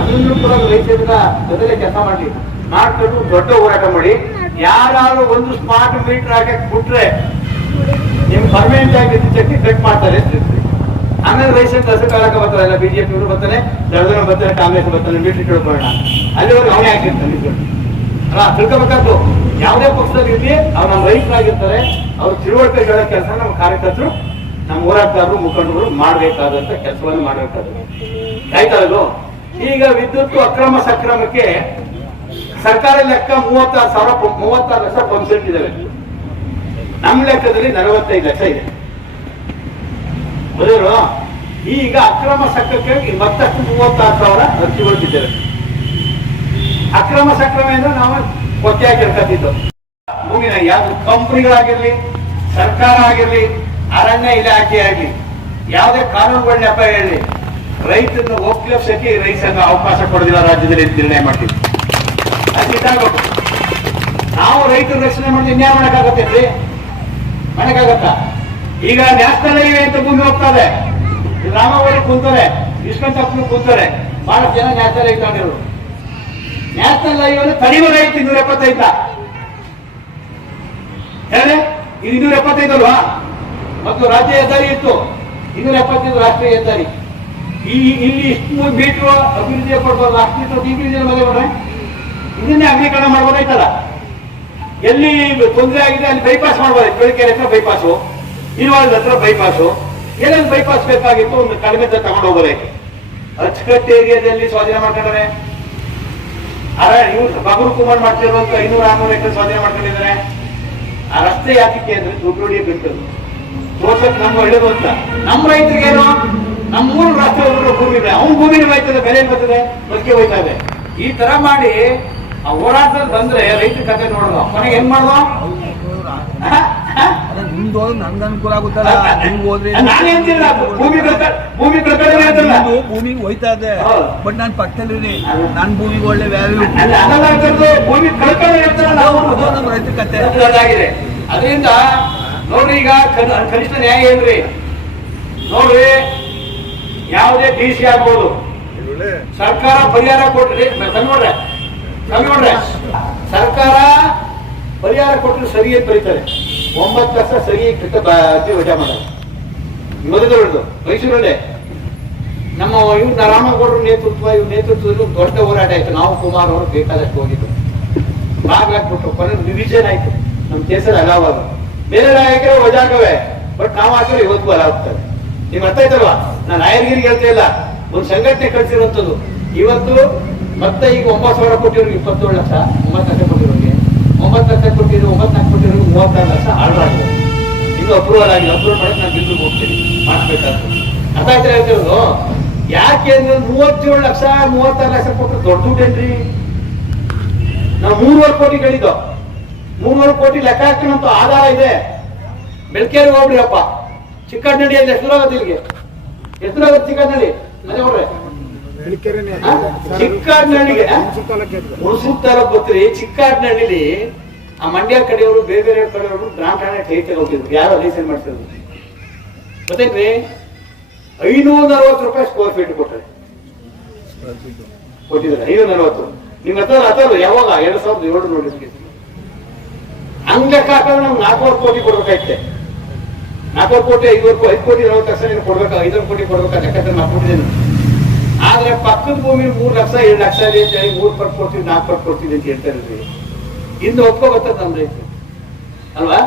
ಅದನ್ನು ಕೂಡ ರೈತರಿಂದ ಜೊತೆಲೆ ಕೆಲಸ ಮಾಡಿ ಮಾಡ್ಕೊಂಡು ದೊಡ್ಡ ಹೋರಾಟ ಮಾಡಿ ಯಾರು ಒಂದು ಸ್ಮಾರ್ಟ್ ಮೀಟರ್ ಹಾಕಕ್ಕೆ ಬಿಟ್ರೆ ನಿಮ್ ಪರ್ಮನೆಂಟ್ ಆಗಿ ಚೆಕ್ ಕಟ್ ಮಾಡ್ತಾರೆ ಅಂತ ಹೇಳ್ತೀವಿ. ಆಮೇಲೆ ರೈತರ ದಸಕಾಲಕ್ಕೆ ಬರ್ತಾರೆ ಎಲ್ಲ ಬಿಜೆಪಿ ಅವರು ಬರ್ತಾನೆ, ದಳದನ ಬರ್ತಾರೆ, ಕಾಂಗ್ರೆಸ್ ಬರ್ತಾನೆ, ಮೀಟರ್ ಕೇಳ್ಕೊಳ್ಳೋಣ ಅಲ್ಲಿವರೆಗೆ ಅವನೇ ಹಾಕಿರ್ತಾನೆ ಅಲ್ಲ. ತಿಳ್ಕೊಬೇಕಾದ್ದು ಯಾವುದೇ ಪಕ್ಷದಲ್ಲಿ ಇರಲಿ ಅವ್ರು ನಮ್ಮ ರೈತರಾಗಿರ್ತಾರೆ. ಅವ್ರು ತಿಳುವಳಿಕೆ ಹೇಳೋ ಕೆಲಸ ನಮ್ಮ ಕಾರ್ಯಕರ್ತರು, ನಮ್ಮ ಹೋರಾಟಗಾರರು, ಮುಖಂಡರು ಮಾಡಬೇಕಾದಂತ ಕೆಲಸವನ್ನು ಮಾಡಬೇಕಾದ್ರು. ಆಯ್ತಾ ಅದು. ಈಗ ವಿದ್ಯುತ್ ಅಕ್ರಮ ಸಕ್ರಮಕ್ಕೆ ಸರ್ಕಾರ ಲೆಕ್ಕ 36 ಲಕ್ಷ ಪಂಪ್ ಸೆಟ್ ಇದಾವೆ. ನಮ್ಮ ಲೆಕ್ಕದಲ್ಲಿ 45 ಲಕ್ಷ ಇದೆ. ಮೊದಲು ಈಗ ಅಕ್ರಮ ಸಕ್ರಮಕ್ಕೆ ಮತ್ತಷ್ಟು 36,000 ಅರ್ಜಿಗೊಳಿಸಿದ್ದೇವೆ. ಅಕ್ರಮ ಸಕ್ರಮ ಅಂದ್ರೆ ನಾವು ಕೊಚ್ಚೆ ಹಾಕಿರ್ಕತ್ತಿದ್ದು ಭೂಮಿನ ಯಾವ್ದು ಕಂಪನಿಗಳಾಗಿರ್ಲಿ, ಸರ್ಕಾರ ಆಗಿರ್ಲಿ, ಅರಣ್ಯ ಇಲಾಖೆ ಆಗಲಿ, ಯಾವುದೇ ಕಾನೂನುಗಳ ನೆಪ ಹೇಳಿ ರೈತರನ್ನು ಒಪ್ಪಿಸಕ್ಕೆ ರೈತ ಸಂಘ ಅವಕಾಶ ಕೊಡೋದಿಲ್ಲ. ರಾಜ್ಯದಲ್ಲಿ ನಿರ್ಣಯ ಮಾಡ್ತೀವಿ. ಅದಿದ್ದಾಗಬೇಕು. ನಾವು ರೈತರ ರಕ್ಷಣೆ ಮಾಡಿ ಇನ್ಯಾವ ಮಾಡಕ್ಕಾಗತ್ತೇನ್ರಿ? ಮಾಡಕ್ಕಾಗತ್ತ? ಈಗ ನ್ಯಾಷನಲ್ ಹೈವೇ ಅಂತ ಭೂಮಿ ಹೋಗ್ತದೆ, ರಾಮವಳಿ ಕೂತಾರೆ, ವಿಶ್ವಂತಪ್ಪನು ಕೂತಾರೆ, ಬಹಳಷ್ಟು ಜನ ನ್ಯಾಷನಲ್ ಹೈವೇ ತಗೊಂಡಿರೋರು. ನ್ಯಾಷನಲ್ ಹೈವೇ ತಡೆಯುವ ರೈತ 275 ಹೇಳಿ. ಇದು 275 ಅಲ್ವಾ? ಮತ್ತು ರಾಜ್ಯ ಹೆದ್ದಾರಿ ಇತ್ತು, 275 ರಾಷ್ಟ್ರೀಯ ಹೆದ್ದಾರಿ. ಇಲ್ಲಿ ಇಷ್ಟು ಮೀಟರ್ ಅಭಿವೃದ್ಧಿ ಕೊಡ್ಬೋದು, ಅಷ್ಟು ಮೀಟರ್ ಅಭಿವೃದ್ಧಿ ಮದುವೆ ಮಾಡ್ರೆ ಇದನ್ನೇ ಅಗಲೀಕರಣ ಮಾಡ್ಬೋದಾಯ್ತಲ್ಲ. ಎಲ್ಲಿ ತೊಂದರೆ ಆಗಿದೆ ಅಲ್ಲಿ ಬೈಪಾಸ್ ಮಾಡ್ಬೋದು. ಬೆಳಕೆರೆ ಹತ್ರ ಬೈಪಾಸು, ಇರುವಾದ ಹತ್ರ ಬೈಪಾಸು, ಏನೇನು ಬೈಪಾಸ್ ಬೇಕಾಗಿತ್ತು ಒಂದು ಕಡಿಮೆ ತಗೊಂಡು ಹೋಗೋದಕ್ಕೆ. ಅಚ್ಚುಕಟ್ಟು ಏರಿಯಾದಲ್ಲಿ ಸ್ವಾಧೀನ ಮಾಡ್ಕೊಂಡ್ರೆ ಇವ್ರು ಬಗರು ಕುಮಾರ್ ಮಾಡ್ತಿರುವಂತ 500-600 ಎಕರೆ ಸ್ವಾಧೀನ ಮಾಡ್ಕೊಂಡಿದ್ದಾರೆ. ಆ ರಸ್ತೆ ಯಾತಿಕೆ ಅಂದ್ರೆ ದುಡ್ಡು ಬಿಟ್ಟದ್ದು ತೋರ್ಸಕ್ ನಮ್ಗೆ ಒಳ್ಳೇದು ಅಂತ. ನಮ್ಮ ರೈತರಿಗೇನು ನಮ್ಮ 3 ರಾಷ್ಟ್ರ ಭೂಮಿ ಇದೆ, ಅವ್ನ ಭೂಮಿನ ಹೋಯ್ತದೆ, ಬೆಲೆ ಬರ್ತದೆ, ಬದುಕಿ ಹೋಯ್ತಾ ಇದೆ. ಈ ತರ ಮಾಡಿ ಆ ಹೋರಾಟದಲ್ಲಿ ಬಂದ್ರೆ ರೈತರ ಕತೆ ನೋಡೋದು. ಕೊನೆಗೆ ಏನ್ ಮಾಡೋದು? ನಿಮ್ದು ನನ್ಗೆ ಅನುಕೂಲ ಆಗುತ್ತಲ್ಲ, ನಿಮ್ಗೆ ಹೋದ್ರೆ ಭೂಮಿಗೆ ಹೋಯ್ತಾ ಇದೆ. ಬಟ್ ನಾನು ಪಕ್ಕದಲ್ಲಿ ನನ್ ಭೂಮಿಗೆ ಒಳ್ಳೆ ವ್ಯಾಲ್ಯೂ ಭೂಮಿ ನಮ್ಮ ರೈತರ ಕತೆ ಅದಾಗಿದೆ. ಅದರಿಂದ ನೋಡ್ರಿ, ಈಗ ಕನಿಷ್ಠ ನ್ಯಾಯ ಏನ್ರಿ ನೋಡ್ರಿ, ಯಾವುದೇ DC ಆಗ್ಬೋದು, ಸರ್ಕಾರ ಪರಿಹಾರ ಕೊಟ್ರಿ ನೋಡ್ರೆ ಸರ್ಕಾರ ಪರಿಹಾರ ಕೊಟ್ಟರೆ ಸರಿ ಅಂತ ಬರೀತಾರೆ. 9 ಲಕ್ಷ ಸರಿ ವಜಾ ಮಾಡೋದು ಮೊದಲು ಮೈಸೂರಲ್ಲೇ ನಮ್ಮ ರಾಮಗೌಡರ ನೇತೃತ್ವದಲ್ಲಿ ದೊಡ್ಡ ಹೋರಾಟ ಆಯ್ತು. ನಾವು ಕುಮಾರ್ ಅವರು ಬೇಕಾದಷ್ಟು ಹೋಗಿದ್ದು, ಭಾಗಲಾಗ್ಬಿಟ್ಟು ಕೊನೆ ರಿವಿಷನ್ ಆಯ್ತು. ನಮ್ಮ ಕೇಸಲ್ಲಿ ಅಲಾವಾಗ ಬೇರೆ ನಾಯಕರು ವಜಾಗವೆ, ಬಟ್ ನಾವು ಹಾಕಿದ್ರೆ ಇವತ್ತು ಅಲ ಹೋಗ್ತದೆ. ನಿಮ್ಗೆ ಅರ್ಥ ಆಯ್ತಲ್ವಾ? ನಾನು ನಾಯಕರಿಗೆ ಹೇಳ್ತಾ ಇಲ್ಲ, ಒಂದು ಸಂಘಟನೆ ಕಳಿಸಿರುವಂತದ್ದು. ಇವತ್ತು ಮತ್ತೆ ಈಗ 9,000 ಕೊಟ್ಟಿರೋರಿಗೆ 27 ಲಕ್ಷ, 9 ಲಕ್ಷ ಕೊಟ್ಟಿರೋರಿಗೆ 9 ಲಕ್ಷ ಕೊಟ್ಟಿರೋ 9 ಲಕ್ಷ ಕೊಟ್ಟಿರೋರಿಗೆ 36 ಲಕ್ಷ ಆರ್ಡರ್ ಇನ್ನು ಅಪ್ರೂವಲ್ ಆಗಿದೆ. ಅಪ್ರೂವಲ್ ಮಾಡಕ್ಕೆ ನಾನು ಬಿಲ್ಲು ಹೋಗ್ತೀನಿ, ಮಾಡಿಸ್ಬೇಕಾಗ್ತದೆ. ಅರ್ಥ ಆಯ್ತಾ ಹೇಳ್ತಿರೋದು? ಯಾಕೆ ಅಂದ್ರೆ 37 ಲಕ್ಷ 36 ಲಕ್ಷ ಕೊಟ್ಟರೆ ದೊಡ್ಡ ದುಡ್ಡೇನ್ರಿ? ನಾವು 3,5 ಕೋಟಿ ಗಳಿದ್ದು, 3,5 ಕೋಟಿ ಲೆಕ್ಕ ಹಾಕಿನಂತ ಆಧಾರ ಇದೆ. ಬೆಳಕೇರಿ ಹೋಗ್ಬಿಡ್ರಪ್ಪ, ಚಿಕ್ಕಡ್ನಳ್ಳಿಯಲ್ಲಿ ಎಷ್ಟರಾಗುತ್ತೆ? ಇಲ್ಲಿಗೆ ಎಷ್ಟರಾಗುತ್ತೆ ಚಿಕ್ಕಡ್ನಳ್ಳಿ? ಮನೆ ನೋಡ್ರೆ ಚಿಕ್ಕಾಡ್ನಹಳ್ಳಿಗೆ ಮುನ್ಸೂಕ್ತಾರ ಗೊತ್ತ್ರಿ. ಚಿಕ್ಕಾಡ್ನಹಳ್ಳಿಲಿ ಆ ಮಂಡ್ಯ ಕಡೆಯವರು ಬೇರೆ ಬೇರೆ ಕಡೆಯವರು ಗ್ರಾಮ ಠಾಣೆ ಕೈ ತಗೋತಿದ್ರು. ಯಾರು ಲೈಸೆನ್ಸ್ ಮಾಡ್ತಿದ್ರು ಗೊತ್ತೇನ್ರಿ? 540 ರೂಪಾಯಿ ಸ್ಕ್ವೇರ್ ಫೀಟ್ ಕೊಟ್ಟಿದ್ದಾರೆ. 540. ನಿಮ್ಗೆ ಅಥವಾ ಯಾವಾಗ 2007 ನೋಡಿದ್ವಿ. ಹಂಗ ಲೆಕ್ಕ ಹಾಕಿದ್ರೆ ನಮ್ಗೆ 4,000 ಕೋಟಿ ಕೊಡ್ಬೇಕಾಯ್ತೆ. 4,000 ಕೋಟಿ 5 ಕೋಟಿ 40 ಲಕ್ಷ ಕೊಡ್ಬೇಕು, 500 ಕೋಟಿ ಕೊಡ್ಬೇಕು ಲೆಕ್ಕ ಮಾಡ್ಕೊಂಡಿದ್ದೇನೆ. ಆದ್ರೆ ಪಕ್ಕದ ಭೂಮಿ 3 ಲಕ್ಷ 7 ಲಕ್ಷ ಇದೆ ಅಂತ ಹೇಳಿ 3 ಪಟ್ಟು ಕೊಡ್ತೀವಿ 4 ಪಟ್ಟು ಕೊಡ್ತೀವಿ ಅಂತ ಹೇಳ್ತಾ ಇದ್ರಿ. ಇನ್ನು ಒಪ್ಕೊ ಬರ್ತದೆ ನಮ್ಮ ರೈತರು ಅಲ್ವಾ?